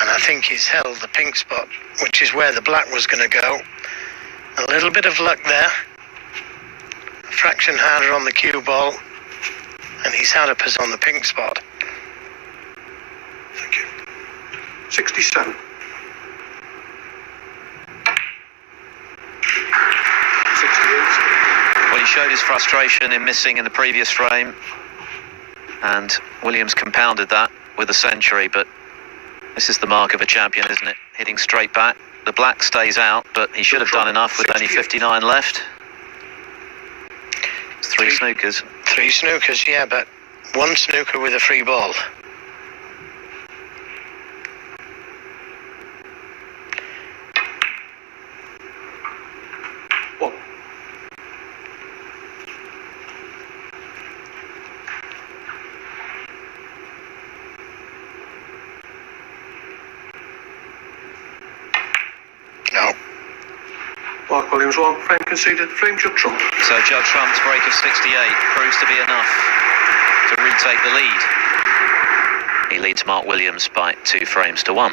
And I think he's held the pink spot, which is where the black was going to go. A little bit of luck there. A fraction harder on the cue ball. And he's had up us on the pink spot. Thank you. 67. 68. Well, he showed his frustration in missing in the previous frame, and Williams compounded that with a century. But this is the mark of a champion, isn't it? Hitting straight back. The black stays out, but he should have done enough with only 59 left. It's 3 snookers. 3 snookers, yeah, but 1 snooker with a free ball. One. No. Mark Williams 1. Frame conceded. Frame Judd Trump. So Judd Trump's break of 68 proves to be enough to retake the lead. He leads Mark Williams by 2 frames to 1.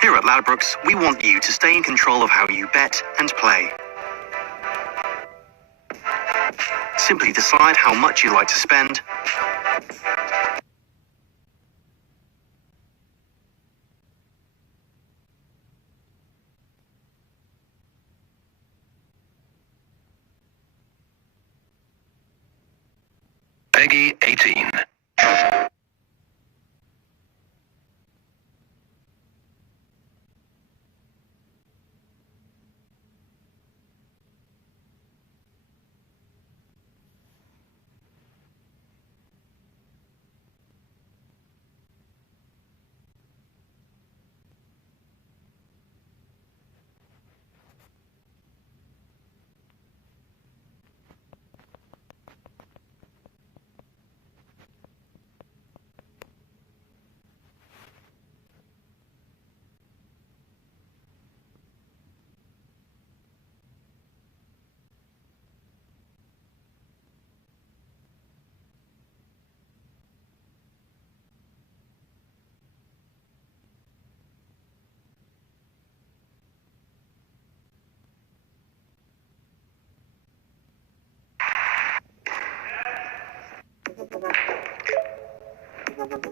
Here at Ladbrokes, we want you to stay in control of how you bet and play. Simply decide how much you'd like to spend, Peggy 18.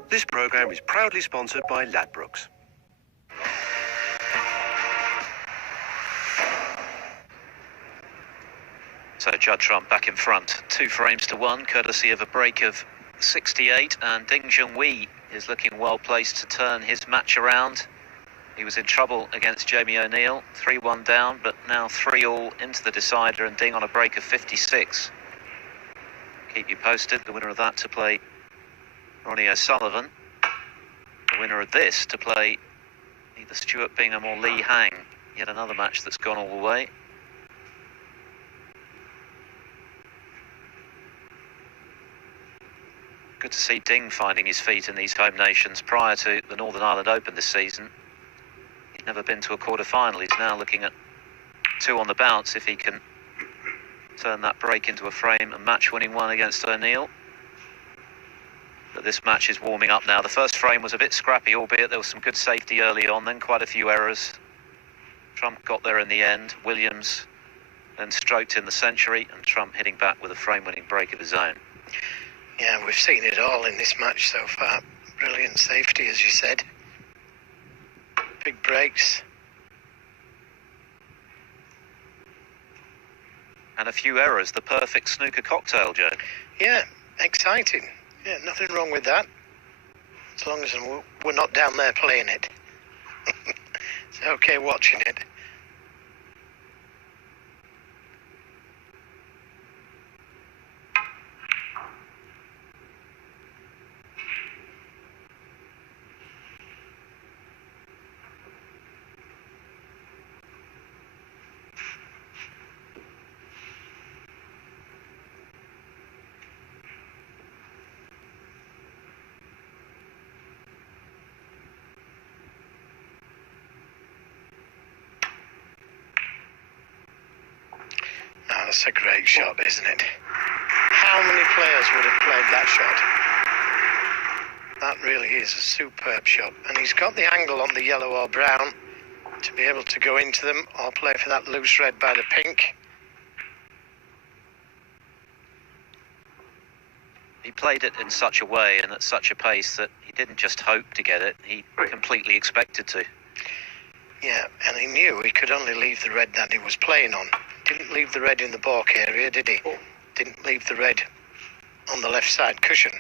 This programme is proudly sponsored by Ladbrokes. So Judd Trump back in front, 2 frames to 1, courtesy of a break of 68, and Ding Junhui is looking well placed to turn his match around. He was in trouble against Jamie O'Neill, 3-1 down, but now 3-all into the decider, and Ding on a break of 56. Keep you posted, the winner of that to play Ronnie O'Sullivan. The winner of this to play either Stuart Bingham or Lee Hang. Yet another match that's gone all the way. Good to see Ding finding his feet in these home nations. Prior to the Northern Ireland Open this season, he'd never been to a quarter-final. He's now looking at 2 on the bounce if he can turn that break into a frame and match-winning one against O'Neill. But this match is warming up now. The first frame was a bit scrappy, albeit there was some good safety early on, then quite a few errors. Trump got there in the end. Williams then stroked in the century, and Trump hitting back with a frame-winning break of his own. Yeah, we've seen it all in this match so far. Brilliant safety, as you said. Big breaks. And a few errors. The perfect snooker cocktail, Joe. Yeah, exciting. Yeah, nothing wrong with that. As long as we're not down there playing it. It's okay watching it. That's a great shot, isn't it? How many players would have played that shot? That really is a superb shot. And he's got the angle on the yellow or brown to be able to go into them or play for that loose red by the pink. He played it in such a way and at such a pace that he didn't just hope to get it, he completely expected to. Yeah, and he knew he could only leave the red that he was playing on. Didn't leave the red in the balk area, did he? Didn't leave the red on the left side cushion.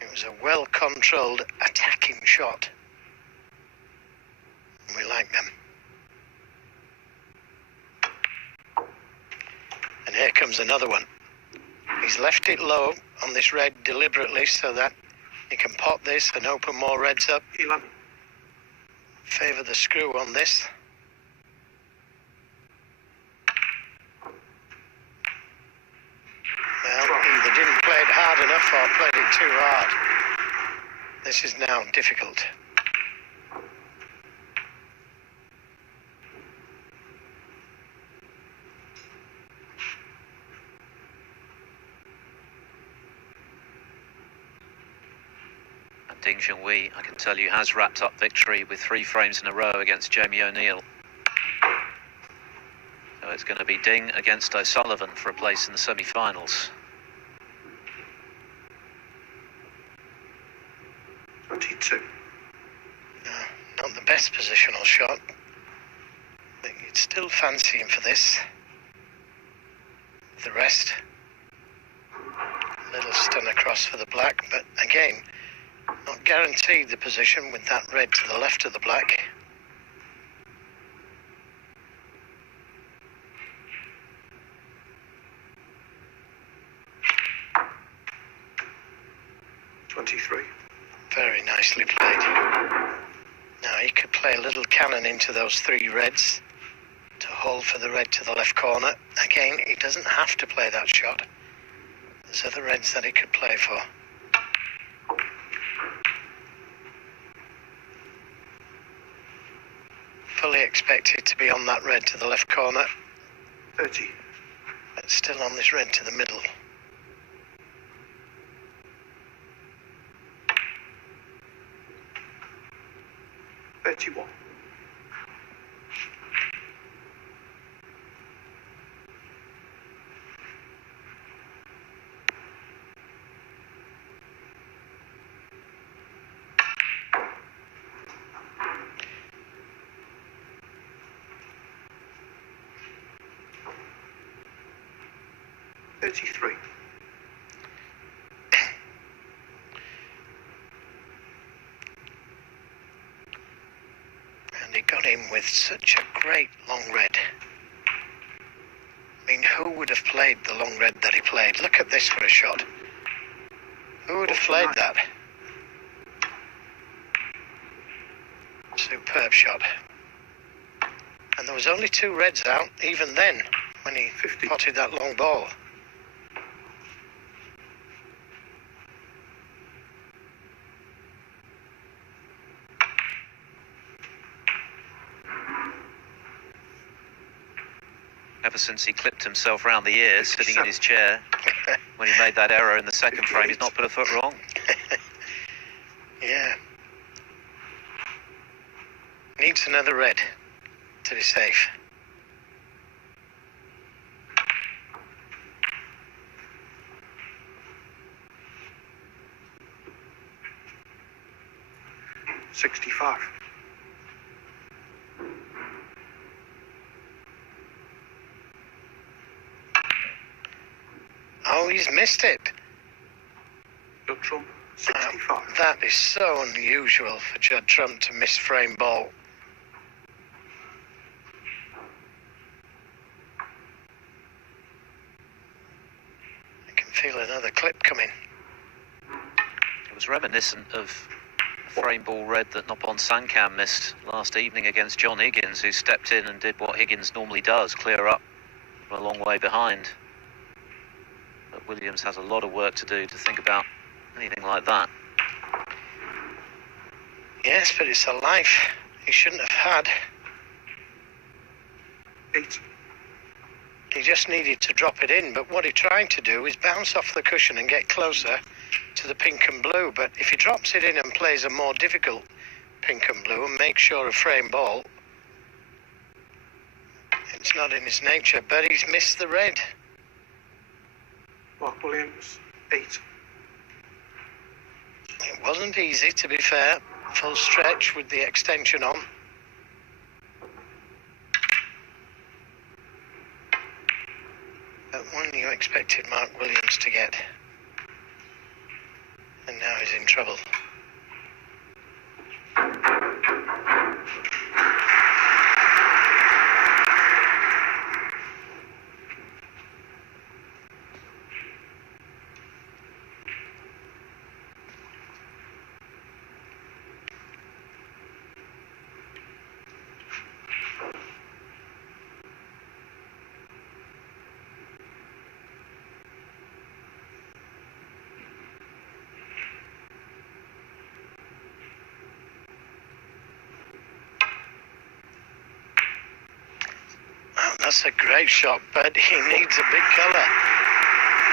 It was a well-controlled attacking shot. We like them. And here comes another one. He's left it low on this red deliberately so that he can pop this and open more reds up. Favour the screw on this. Well, either didn't play it hard enough or played it too hard. This is now difficult. Jean-Wei, I can tell you, has wrapped up victory with 3 frames in a row against Jamie O'Neill. So it's going to be Ding against O'Sullivan for a place in the semi-finals. 22. No, not the best positional shot. But you'd still fancy him for this. The rest. Little stun across for the black, but again, not guaranteed the position with that red to the left of the black. Very nicely played. Now he could play a little cannon into those 3 reds to hold for the red to the left corner. Again, he doesn't have to play that shot. There's other reds that he could play for. Fully expected to be on that red to the left corner. 30. But still on this red to the middle. 31. And he got in with such a great long red. I mean, who would have played the long red that he played? Look at this for a shot. Who would have played that? Superb shot. And there was only 2 reds out, even then, when he potted that long ball. Ever since he clipped himself round the ears, sitting in his chair, when he made that error in the second frame, he's not put a foot wrong. Yeah. Needs another red to be safe. $65. Oh, he's missed it. Judd Trump, 65. That is so unusual for Judd Trump to miss frame ball. I can feel another clip coming. It was reminiscent of a frame ball red that Noppon Sankam missed last evening against John Higgins, who stepped in and did what Higgins normally does, clear up from a long way behind. But Williams has a lot of work to do to think about anything like that. Yes, but it's a life he shouldn't have had. 8. He just needed to drop it in, but what he tried to do is bounce off the cushion and get closer to the pink and blue. But if he drops it in and plays a more difficult pink and blue and makes sure a frame ball, it's not in his nature, but he's missed the red. Mark Williams, 8. It wasn't easy, to be fair. Full stretch with the extension on. But one you expected Mark Williams to get. And now he's in trouble. That's a great shot, but he needs a big colour.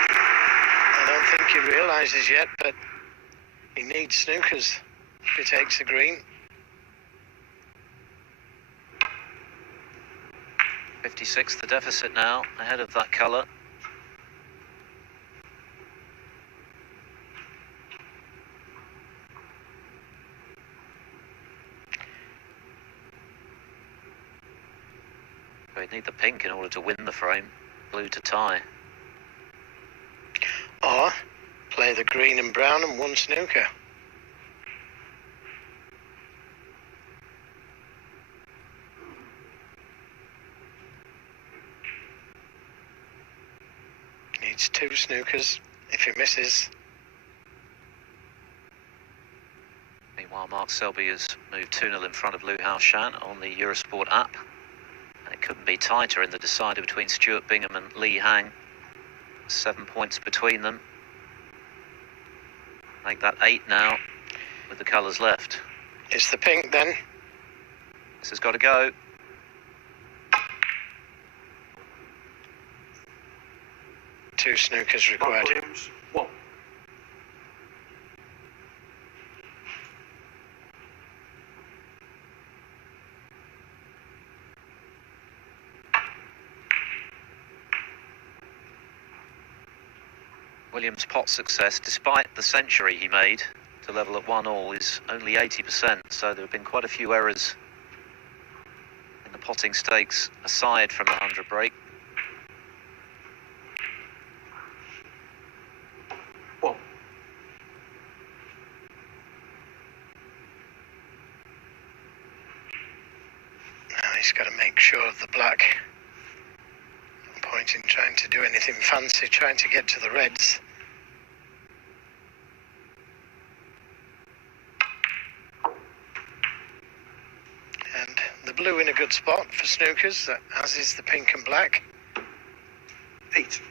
I don't think he realises yet, but he needs snookers. He takes the green. 56 the deficit now, ahead of that colour. We need the pink in order to win the frame. Blue to tie. Or play the green and brown and one snooker. Needs 2 snookers if he misses. Meanwhile, Mark Selby has moved 2-0 in front of Liu Haoshan on the Eurosport app. And it couldn't be tighter in the decider between Stuart Bingham and Li Hang. 7 points between them. Make that 8 now with the colours left. It's the pink then. This has got to go. Two snookers required. Williams, 1. Williams' pot success, despite the century he made to level at 1-all, is only 80%, so there have been quite a few errors in the potting stakes aside from the 100 break. 1. Now he's got to make sure of the black. No point in trying to do anything fancy, trying to get to the reds. And the blue in a good spot for snookers, as is the pink and black. 8.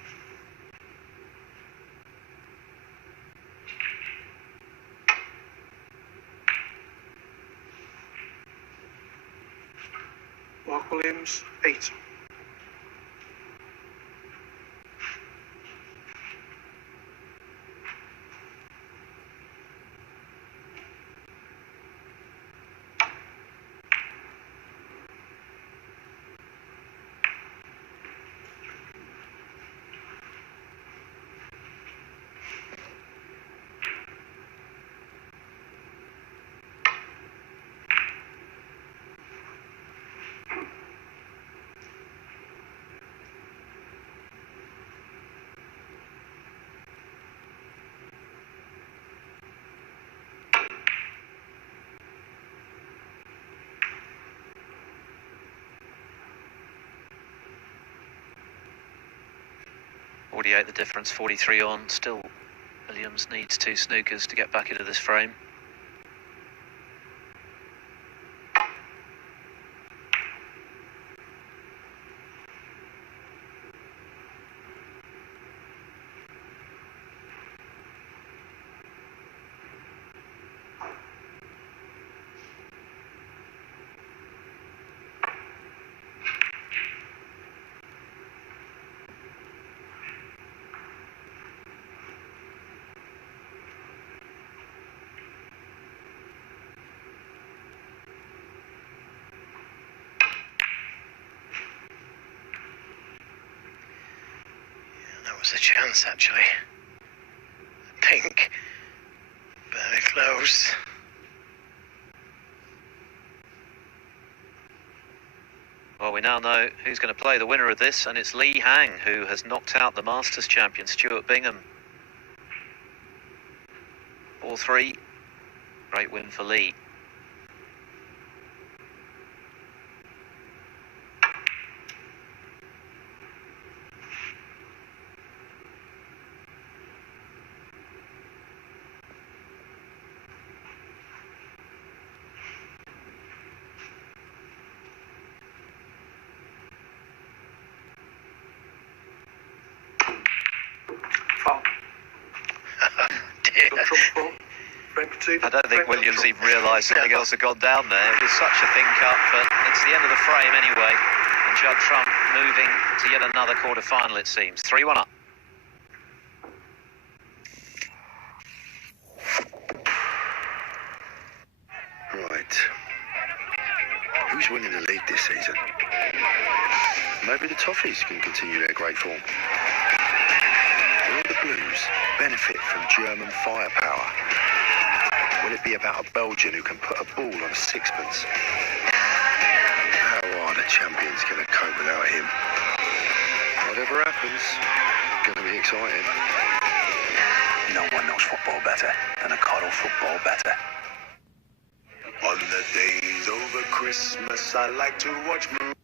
Mark Williams, 8. .48 the difference, 43 on. Still, Williams needs 2 snookers to get back into this frame. That was a chance, actually. Pink. Very close. Well, we now know who's going to play the winner of this, and it's Li Hang, who has knocked out the Masters champion, Stuart Bingham. 4-3. Great win for Li. I don't think Williams even realised something else had gone down there. It was such a thin cut, but it's the end of the frame anyway. And Judd Trump moving to yet another quarter-final, it seems. 3-1 up. Who's winning the league this season? Maybe the Toffees can continue their great form. Will the Blues benefit from German firepower? Will it be about a Belgian who can put a ball on a sixpence? How are the champions going to cope without him? Whatever happens, it's going to be exciting. No one knows football better than a coddle football better. On the days over Christmas, I like to watch movies.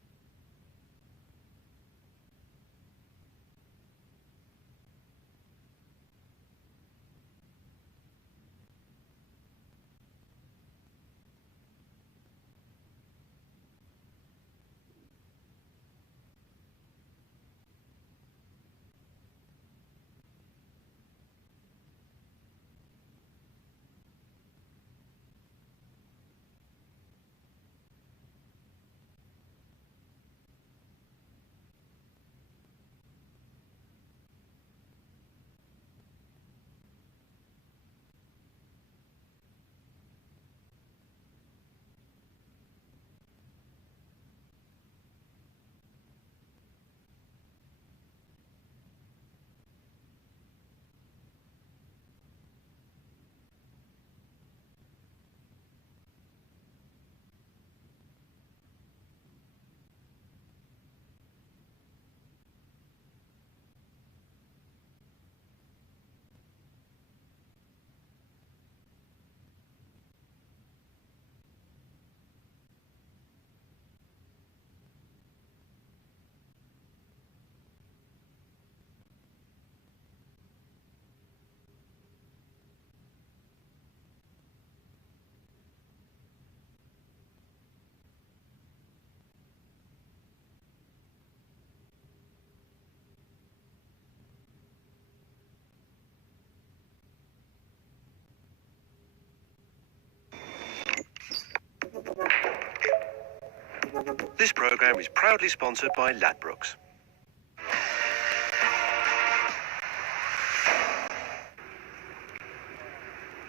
This programme is proudly sponsored by Ladbrokes.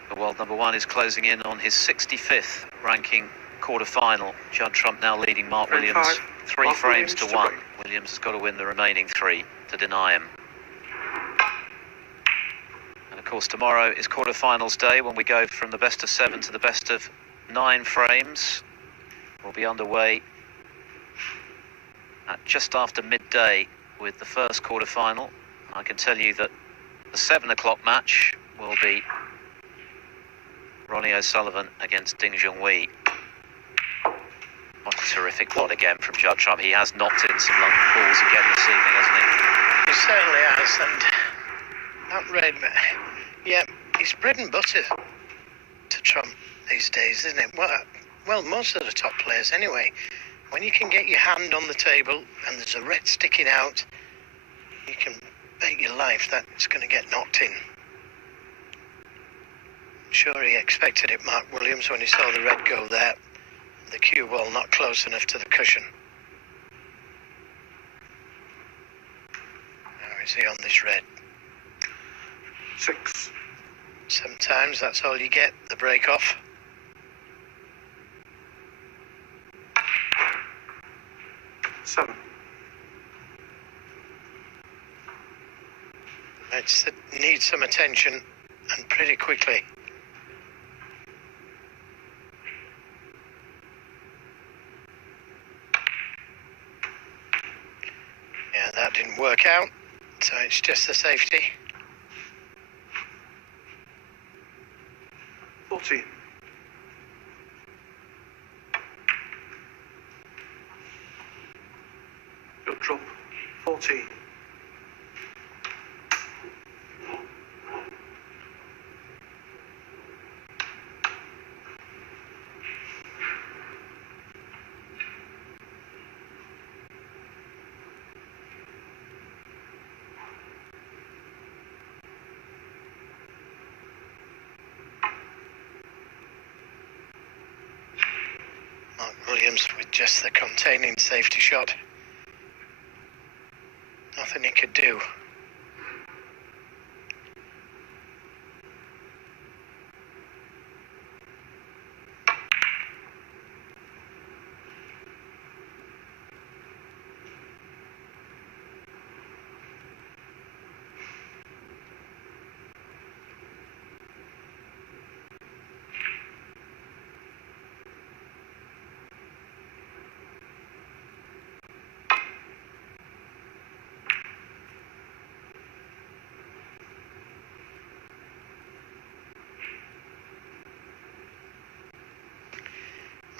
The world number one is closing in on his 65th ranking quarter-final. Judd Trump now leading Mark Frame Williams five. 3 Mark frames to Williams to 1. Williams has got to win the remaining 3 to deny him. And of course tomorrow is quarter-finals day when we go from the best of 7 to the best of 9 frames. We'll be underway at just after midday with the first quarter-final. I can tell you that the 7 o'clock match will be Ronnie O'Sullivan against Ding Junhui. What a terrific plot again from Judd Trump. He has knocked in some long balls again this evening, hasn't he? He certainly has, and that red, yeah, it's bread and butter to Trump these days, isn't it? Well, most of the top players anyway. When you can get your hand on the table and there's a red sticking out, you can bet your life that it's going to get knocked in. I'm sure he expected it, Mark Williams, when he saw the red go there. The cue ball not close enough to the cushion. Now is he on this red? 6. Sometimes that's all you get, the break off. Seven. It needs some attention, and pretty quickly. Yeah, that didn't work out, so it's just a safety. 14. Good drop. 14. Mark Williams with just the containing safety shot. Nothing he could do.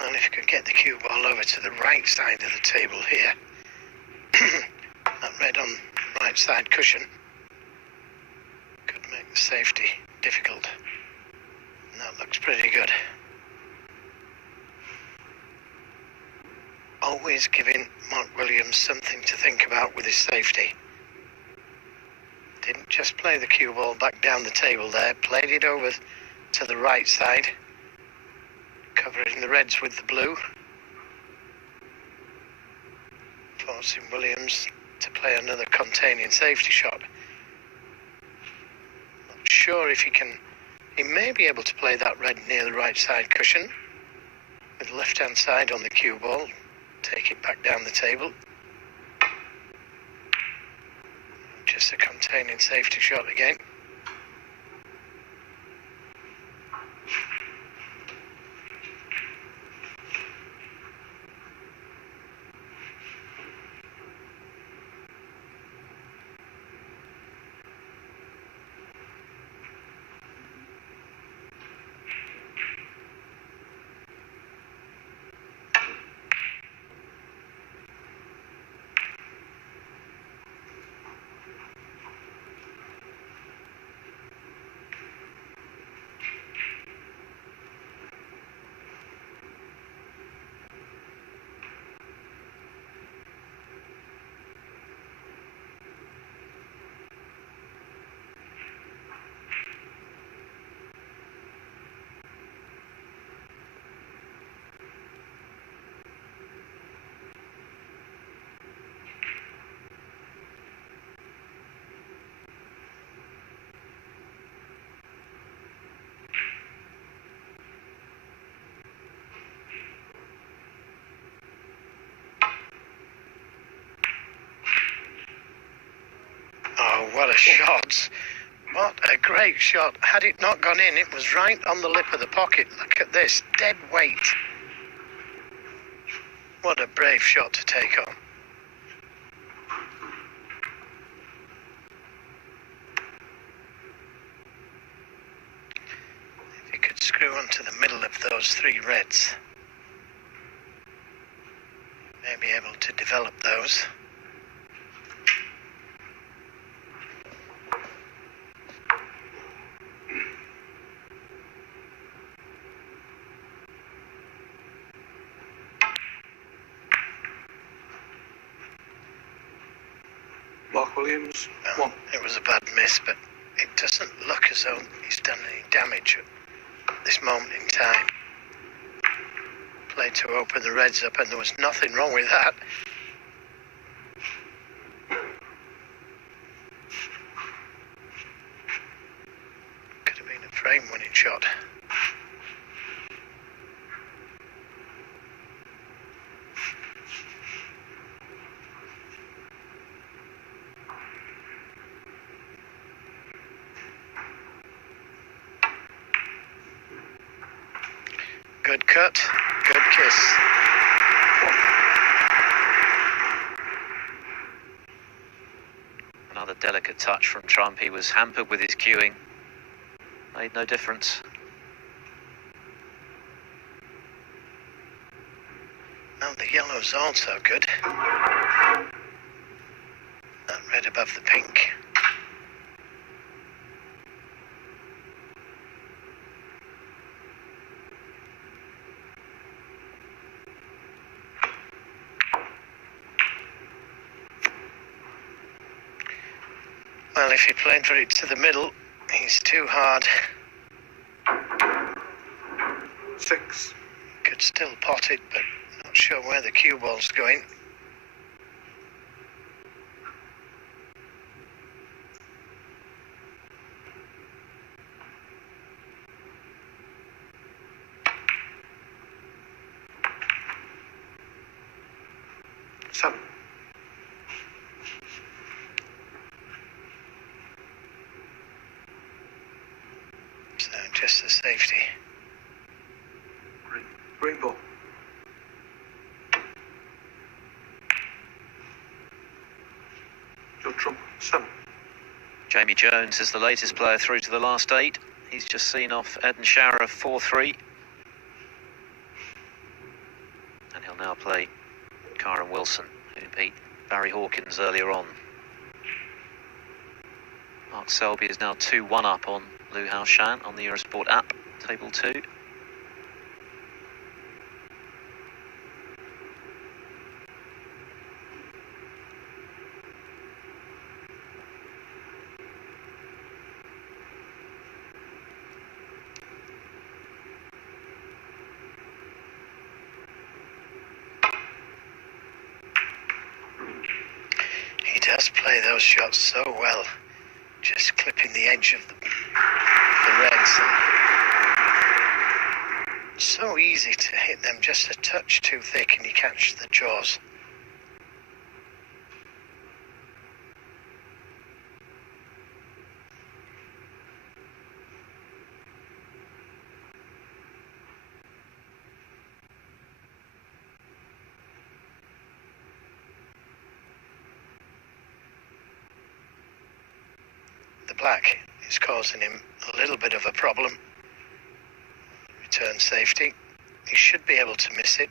Well, if you could get the cue ball over to the right side of the table here, that red on the right side cushion could make the safety difficult. And that looks pretty good. Always giving Mark Williams something to think about with his safety. Didn't just play the cue ball back down the table there, played it over to the right side, covering the reds with the blue, forcing Williams to play another containing safety shot. Not sure if he may be able to play that red near the right side cushion, with the left hand side on the cue ball, take it back down the table. Just a containing safety shot again. Oh, what a shot. What a great shot. Had it not gone in, it was right on the lip of the pocket. Look at this, dead weight. What a brave shot to take on. If you could screw onto the middle of those three reds, may be able to develop those. Mark Williams, Well, it was a bad miss, but it doesn't look as though he's done any damage at this moment in time. Played to open the reds up, and there was nothing wrong with that. Could have been a frame-winning shot. Good cut, good kiss. Another delicate touch from Trump. He was hampered with his cueing. Made no difference. Well, the yellow's also good. That red above the pink. Well, if he played for it to the middle, he's too hard. 6. Could still pot it, but not sure where the cue ball's going. Seven. So just the safety. Green ball. Judd Trump, 7. Jamie Jones is the latest player through to the last 8. He's just seen off Eden Shara 4-3. He'll now play Kyron Wilson, who beat Barry Hawkins earlier on. Mark Selby is now 2-1 up on Liu Hao Shan on the Eurosport app, table 2. He does play those shots so well, just clipping the edge of the reds. And so easy to hit them, just a touch too thick and you catch the jaws. The black is causing him a little bit of a problem. Return safety. He should be able to miss it.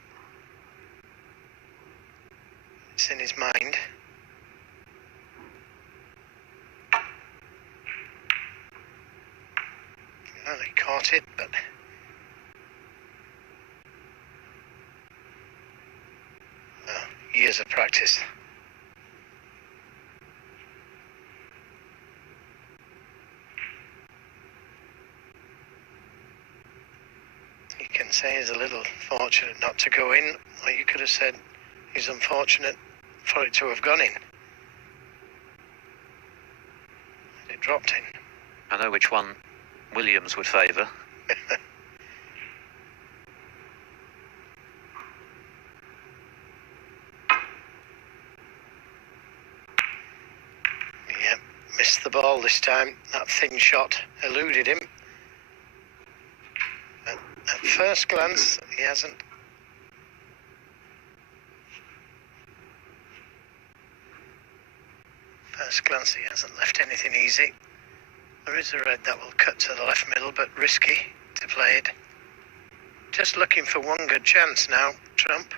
It's in his mind. Well, he caught it, but years of practice. You can say he's a little fortunate not to go in, or you could have said he's unfortunate for it to have gone in. And it dropped in. I know which one Williams would favour. Yep, missed the ball this time. That thin shot eluded him. At first glance, he hasn't. First glance, he hasn't left anything easy. There is a red that will cut to the left middle, but risky to play it. Just looking for one good chance now, Trump.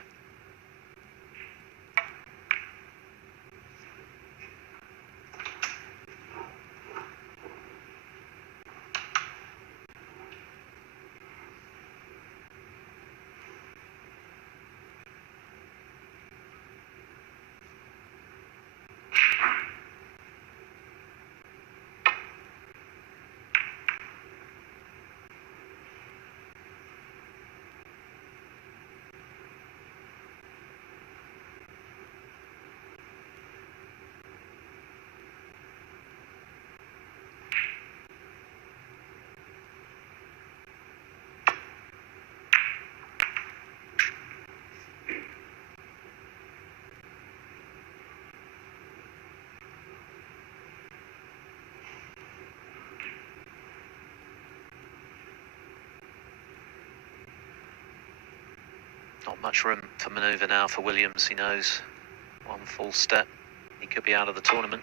Not much room for manoeuvre now for Williams. He knows one false step, he could be out of the tournament.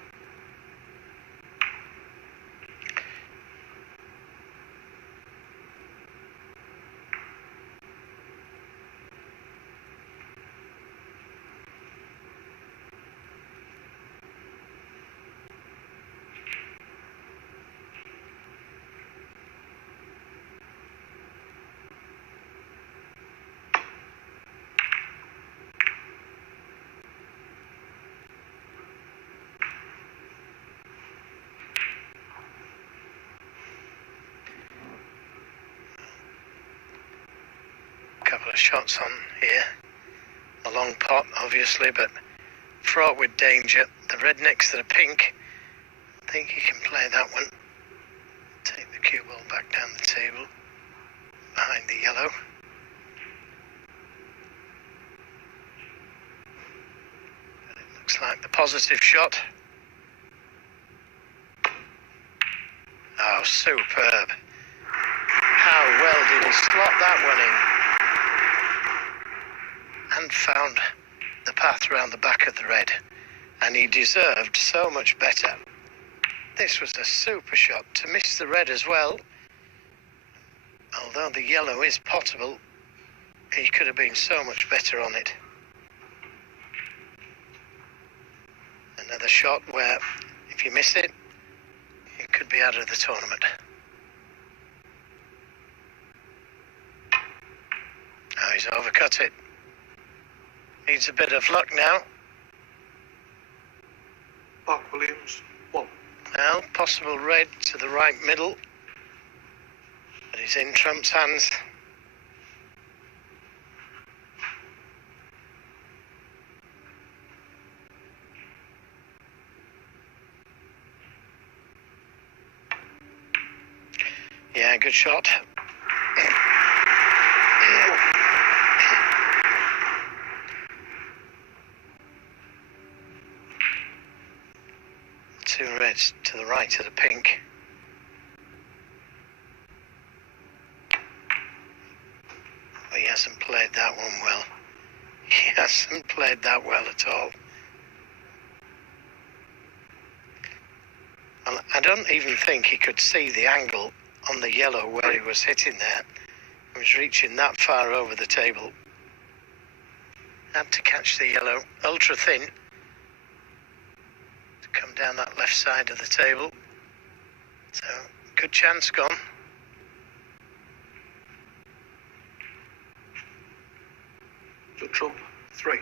Couple of shots on here. A long pot, obviously, but fraught with danger. The red next to the pink. I think he can play that one. Take the cue ball back down the table. Behind the yellow. And it looks like the positive shot. Oh, superb. How well did he slot that one in? And found the path around the back of the red. And he deserved so much better. This was a super shot. To miss the red as well, although the yellow is potable, he could have been so much better on it. Another shot where, if you miss it, you could be out of the tournament. Now he's overcut it. Needs a bit of luck now. Mark Williams, 1. Now, possible red to the right middle. But he's in Trump's hands. Yeah, good shot. Two reds to the right of the pink. Well, he hasn't played that one well. He hasn't played that well at all. Well, I don't even think he could see the angle on the yellow where he was hitting there. He was reaching that far over the table. Had to catch the yellow, ultra thin, to come down that left side of the table. So, good chance gone. Judd Trump, 3.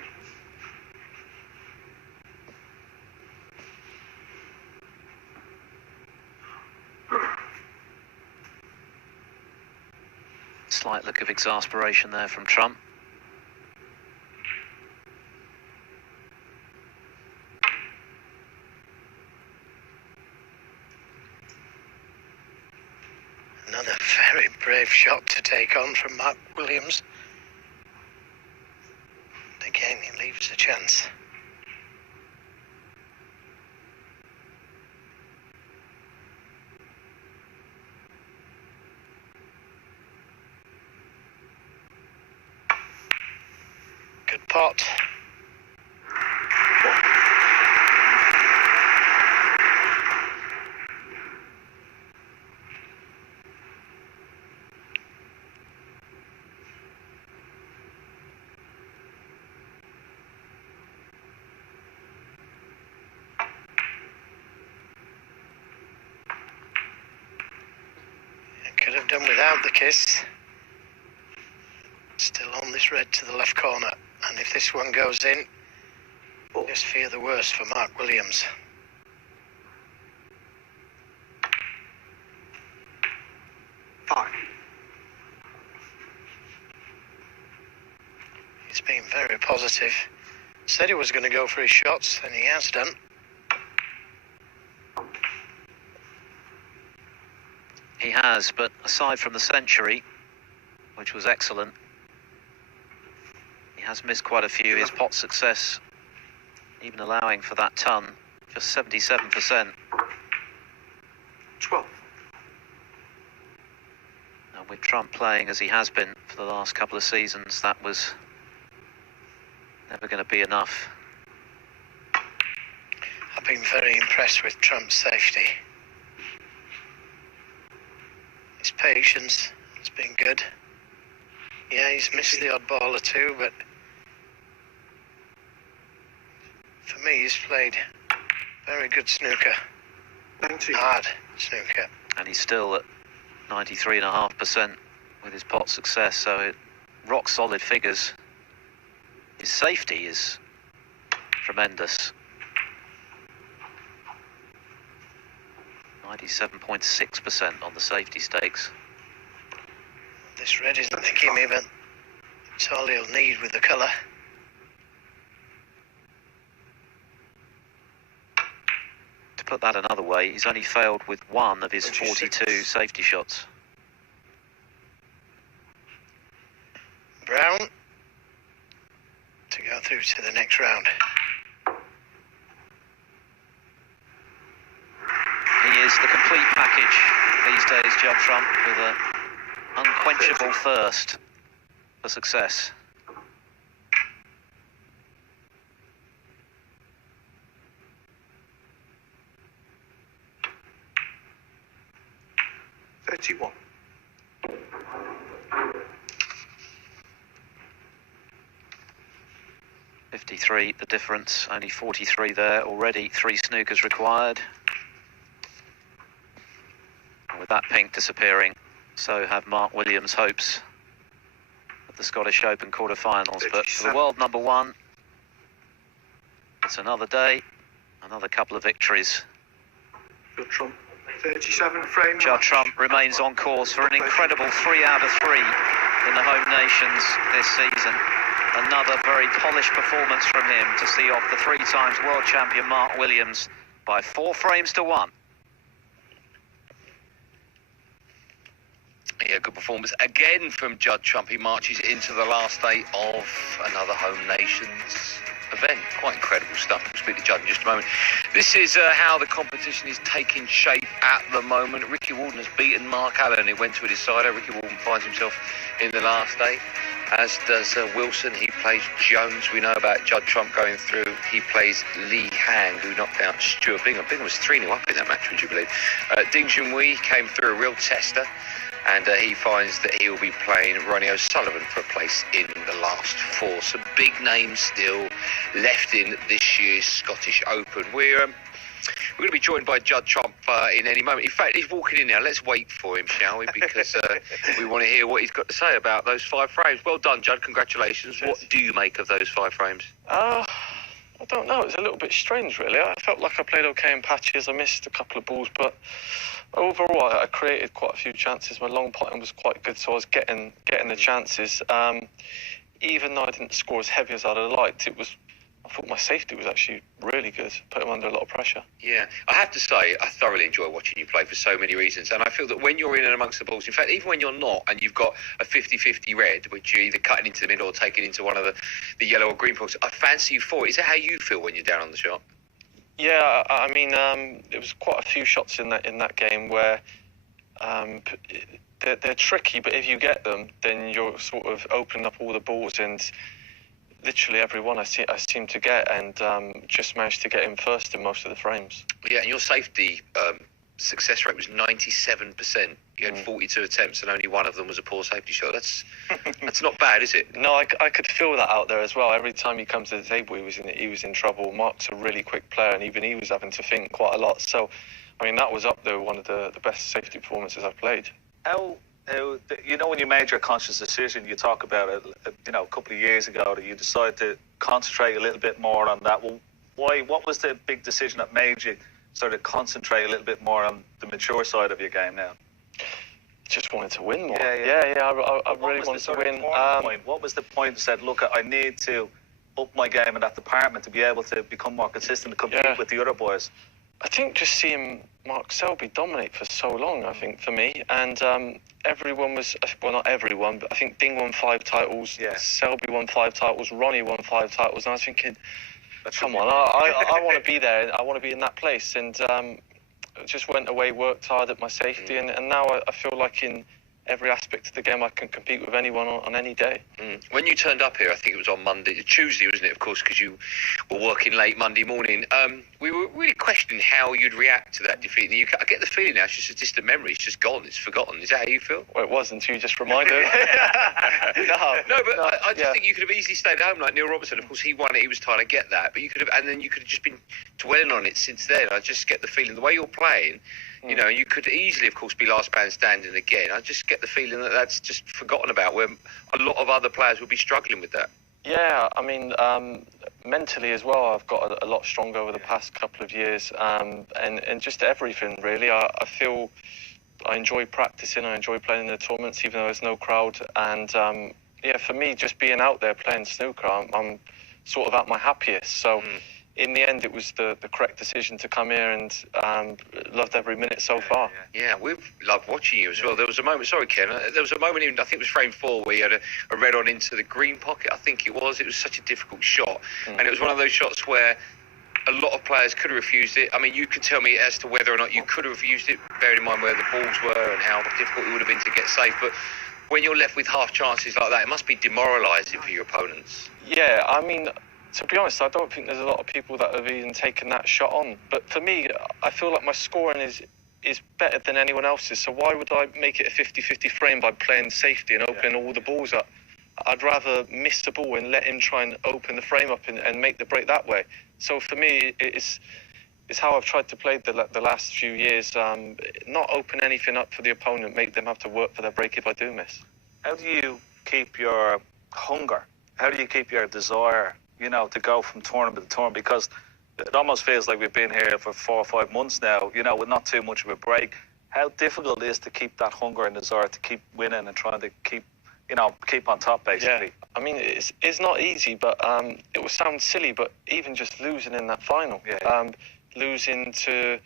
Slight look of exasperation there from Trump. Another very brave shot to take on from Mark Williams. And again, he leaves a chance. Good pot. Could have done without the kiss. Still on this red to the left corner. And if this one goes in, just fear the worst for Mark Williams. He's been very positive. Said he was going to go for his shots, and he has done. He has, but aside from the century, which was excellent, he has missed quite a few. His pot success, even allowing for that ton, just 77%. 12. And with Trump playing as he has been for the last couple of seasons, that was never going to be enough. I've been very impressed with Trump's safety. His patience has been good. Yeah, he's missed the odd ball or two, but for me, he's played very good snooker. 19. Hard snooker. And he's still at 93.5% with his pot success, so rock solid figures. His safety is tremendous. 97.6% on the safety stakes. This red isn't the gimme, but it's all he'll need with the colour. To put that another way, he's only failed with one of his 42 safety shots. Brown to go through to the next round. He is the complete package these days, Judd Trump, with an unquenchable thirst for success. 53 the difference, only 43 there already, 3 snookers required. And with that pink disappearing, so have Mark Williams' hopes of the Scottish Open quarter-finals. But for the world number one, it's another day, another couple of victories. Judd Trump, 37 frame. Judd Trump remains on course for an incredible 3 out of 3 in the home nations this season. Another very polished performance from him to see off the 3 times world champion Mark Williams by 4 frames to 1. Yeah, good performance again from Judd Trump. He marches into the last day of another home nations event. Quite incredible stuff. We'll speak to Judd in just a moment. This is how the competition is taking shape at the moment. Ricky Walden has beaten Mark Allen. It went to a decider. Ricky Walden finds himself in the last day, as does Wilson. He plays Jones. We know about Judd Trump going through. He plays Lee Hang, who knocked out Stuart Bingham. Bingham was 3-0 up in that match, would you believe? Ding Junhui came through a real tester, and he finds that he will be playing Ronnie O'Sullivan for a place in the last 4. Some big names still left in this year's Scottish Open. We're going to be joined by Judd Trump in any moment. In fact, he's walking in now. Let's wait for him, shall we? Because we want to hear what he's got to say about those 5 frames. Well done, Judd. Congratulations. What do you make of those 5 frames? I don't know. It's a little bit strange, really. I felt like I played okay in patches. I missed a couple of balls, but overall, I created quite a few chances. My long putting was quite good, so I was getting the chances. Even though I didn't score as heavy as I'd have liked, I thought my safety was actually really good. Put him under a lot of pressure. Yeah, I have to say, I thoroughly enjoy watching you play for so many reasons. And I feel that when you're in and amongst the balls, in fact, even when you're not, and you've got a 50-50 red, which you're either cutting into the middle or taking into one of the yellow or green balls, I fancy you for it. Is that how you feel when you're down on the shot? Yeah, I mean, there was quite a few shots in that game where they're tricky, but if you get them, then you're sort of opening up all the balls, and literally every one I seem to get, and just managed to get in first in most of the frames. Yeah, and your safety success rate was 97%. You had 42 attempts, and only one of them was a poor safety shot. That's not bad, is it? No, I could feel that out there as well. Every time he comes to the table, he was in trouble. Mark's a really quick player, and even he was having to think quite a lot. So, I mean, that was up there, one of the best safety performances I've played. You know, when you made your conscious decision, you talk about it, a couple of years ago, that you decided to concentrate a little bit more on that. Well, why? What was the big decision that made you sort of concentrate a little bit more on the mature side of your game now? Just wanted to win more. Yeah. I really wanted to win. What was the point that said, look, I need to up my game in that department to be able to become more consistent and compete with the other boys? I think just seeing Mark Selby dominate for so long, I think, for me, and everyone was, well, not everyone, but I think Ding won 5 titles, Selby won 5 titles, Ronnie won 5 titles, and I was thinking, come on, I want to be there, I want to be in that place, and just went away, worked hard at my safety, and now I feel like in every aspect of the game I can compete with anyone on any day. When you turned up here, I think it was on Tuesday, wasn't it, of course, because you were working late Monday morning, we were really questioning how you'd react to that defeat. And I get the feeling now it's just a distant memory, it's just gone, it's forgotten. Is that how you feel? Well, it was until you just reminded me. I just think you could have easily stayed at home like Neil Robertson. Of course, he won it, he was trying to get that, but you could have, and then you could have just been dwelling on it since then. I just get the feeling, the way you're playing, you know, you could easily, of course, be last man standing again. I just get the feeling that that's just forgotten about, where a lot of other players would be struggling with that. Yeah, I mean, mentally as well, I've got a lot stronger over the past couple of years, and just everything, really. I feel I enjoy practicing, I enjoy playing in the tournaments, even though there's no crowd. And, for me, just being out there playing snooker, I'm sort of at my happiest. So in the end, it was the correct decision to come here, and loved every minute so far. Yeah, we've loved watching you as well. There was a moment, sorry Ken, there was a moment in, I think it was frame 4, where you had a red on into the green pocket, I think it was. It was such a difficult shot. And it was one of those shots where a lot of players could have refused it. I mean, you could tell me as to whether or not you could have refused it, bearing in mind where the balls were and how difficult it would have been to get safe. But when you're left with half chances like that, it must be demoralising for your opponents. Yeah, I mean, to be honest, I don't think there's a lot of people that have even taken that shot on. But for me, I feel like my scoring is better than anyone else's. So why would I make it a 50-50 frame by playing safety and opening all the balls up? I'd rather miss the ball and let him try and open the frame up and make the break that way. So for me, it's how I've tried to play the last few years. Not open anything up for the opponent, make them have to work for their break if I do miss. How do you keep your hunger? How do you keep your desire, to go from tournament to tournament? Because it almost feels like we've been here for 4 or 5 months now, with not too much of a break. How difficult it is to keep that hunger and desire to keep winning and trying to keep on top, basically. Yeah, I mean, it's not easy, but it will sound silly, but even just losing in that final, losing to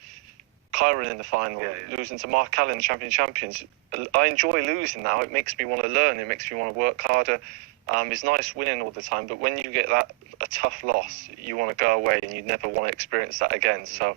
Kyron in the final, losing to Mark Allen, Champions, I enjoy losing now. It makes me want to learn. It makes me want to work harder. It's nice winning all the time, but when you get a tough loss, you want to go away and you never want to experience that again. So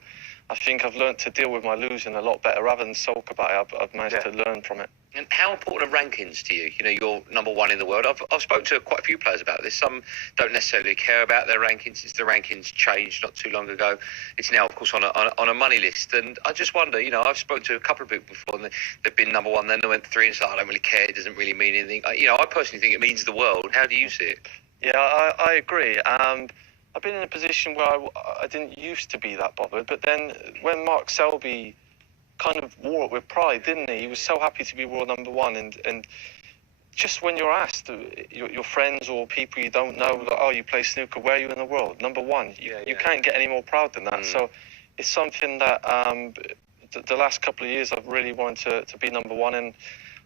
I think I've learned to deal with my losing a lot better. Rather than sulk about it, I've managed to learn from it. And how important are rankings to you? You're number one in the world. I've spoken to quite a few players about this. Some don't necessarily care about their rankings since the rankings changed not too long ago. It's now, of course, on a money list. And I just wonder, I've spoken to a couple of people before and they've been number one, then they went 3 and said, I don't really care. It doesn't really mean anything. I personally think it means the world. How do you see it? Yeah, I agree. I've been in a position where I didn't used to be that bothered. But then when Mark Selby kind of wore it with pride, didn't he? He was so happy to be world number one, and just when you're asked, your friends or people you don't know, like, oh, you play snooker, where are you in the world? Number one. You can't get any more proud than that. So it's something that the last couple of years I've really wanted to be number one, and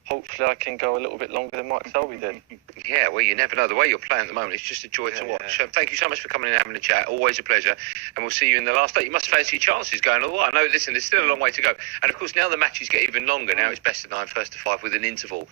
hopefully I can go a little bit longer than Mark Selby did. Yeah, well, you never know. The way you're playing at the moment, it's just a joy to watch. So thank you so much for coming in and having a chat. Always a pleasure. And we'll see you in the last day. You must fancy your chances going all right. I know, listen, there's still a long way to go. And, of course, now the matches get even longer. Now it's best of 9, first to 5 with an interval.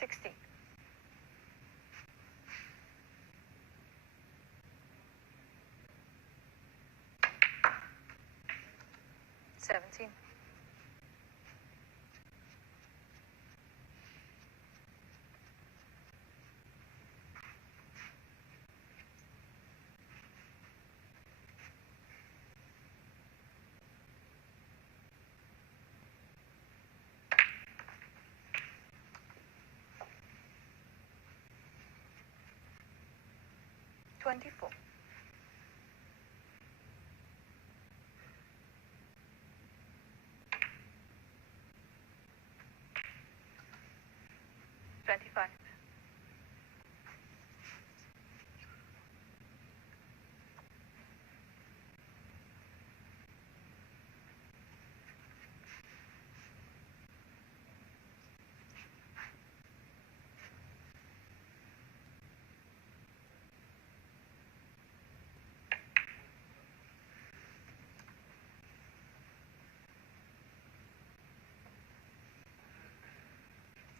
$60. 17. 24. 25.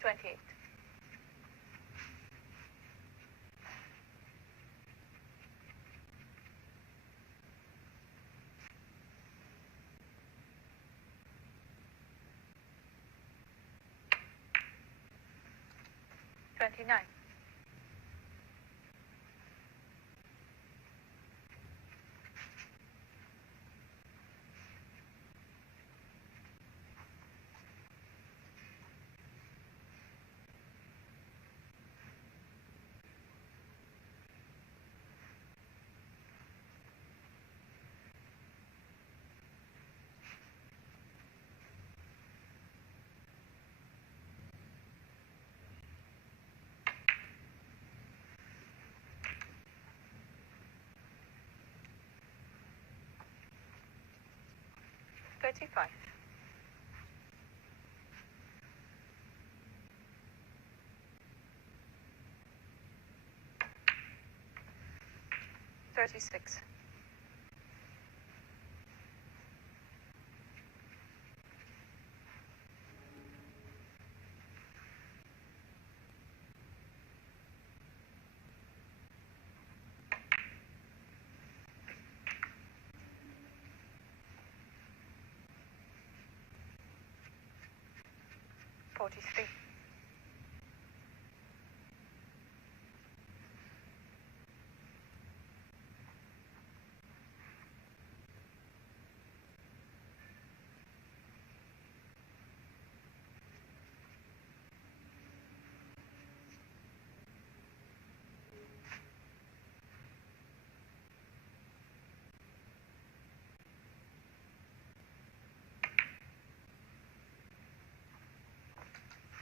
28. 30. 29. $35. 36. 43.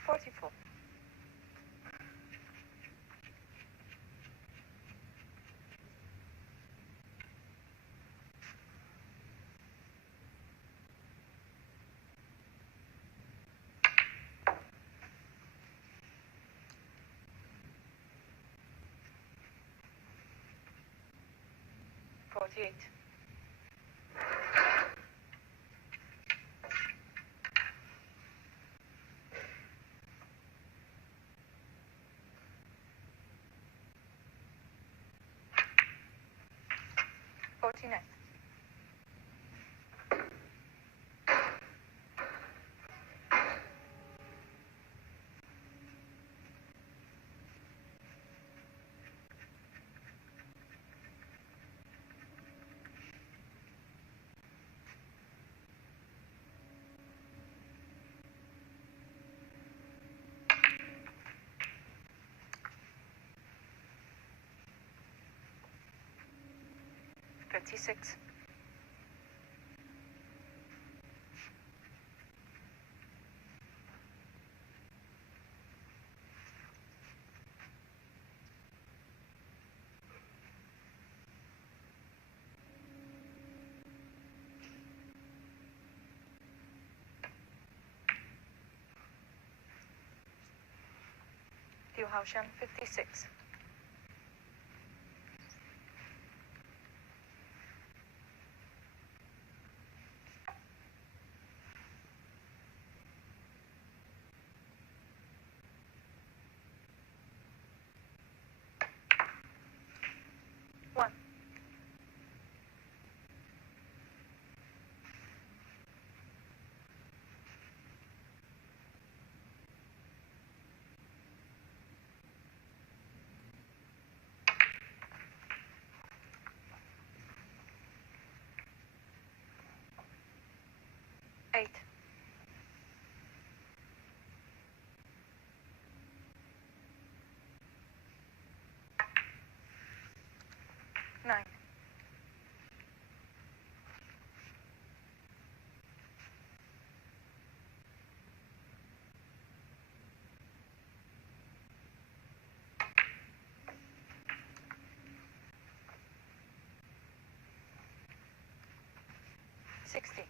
44. 48. 49. 56. 56. 1. 8. 9. 60.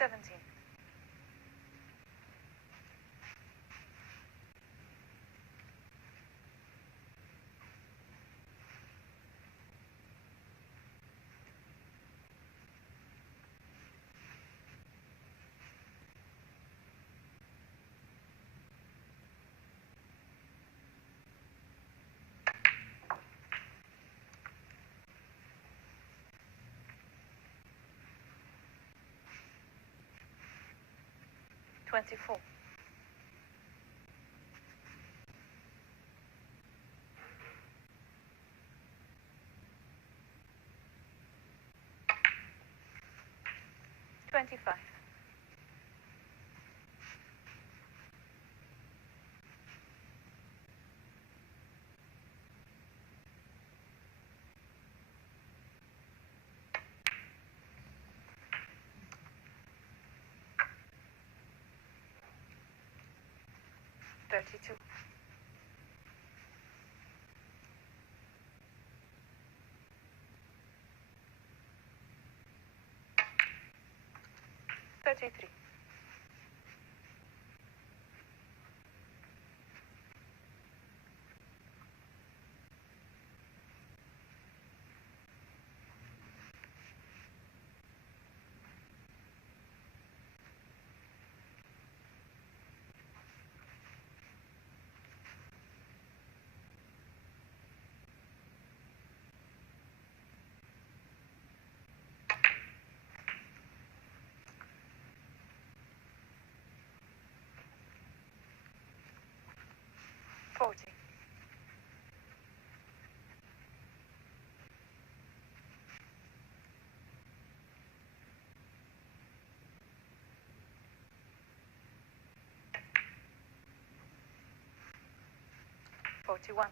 17. 18. 24. 25. 32. 33. 40. 41.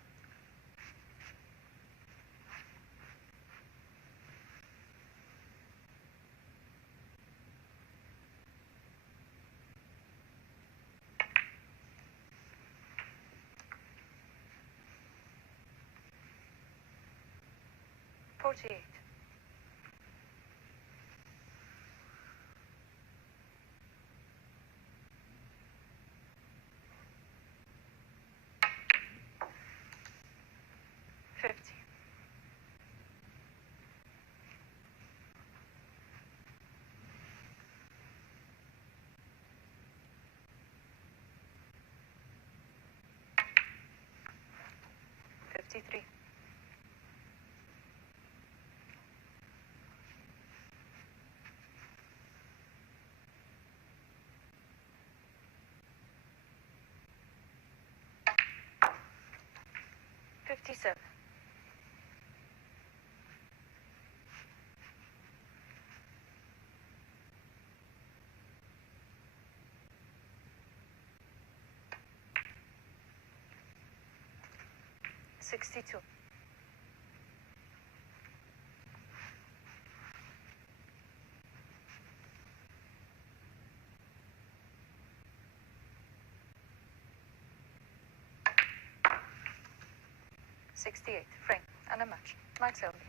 48. 50. 53. 57. 62. 68. Frame and a match. Mike Selby.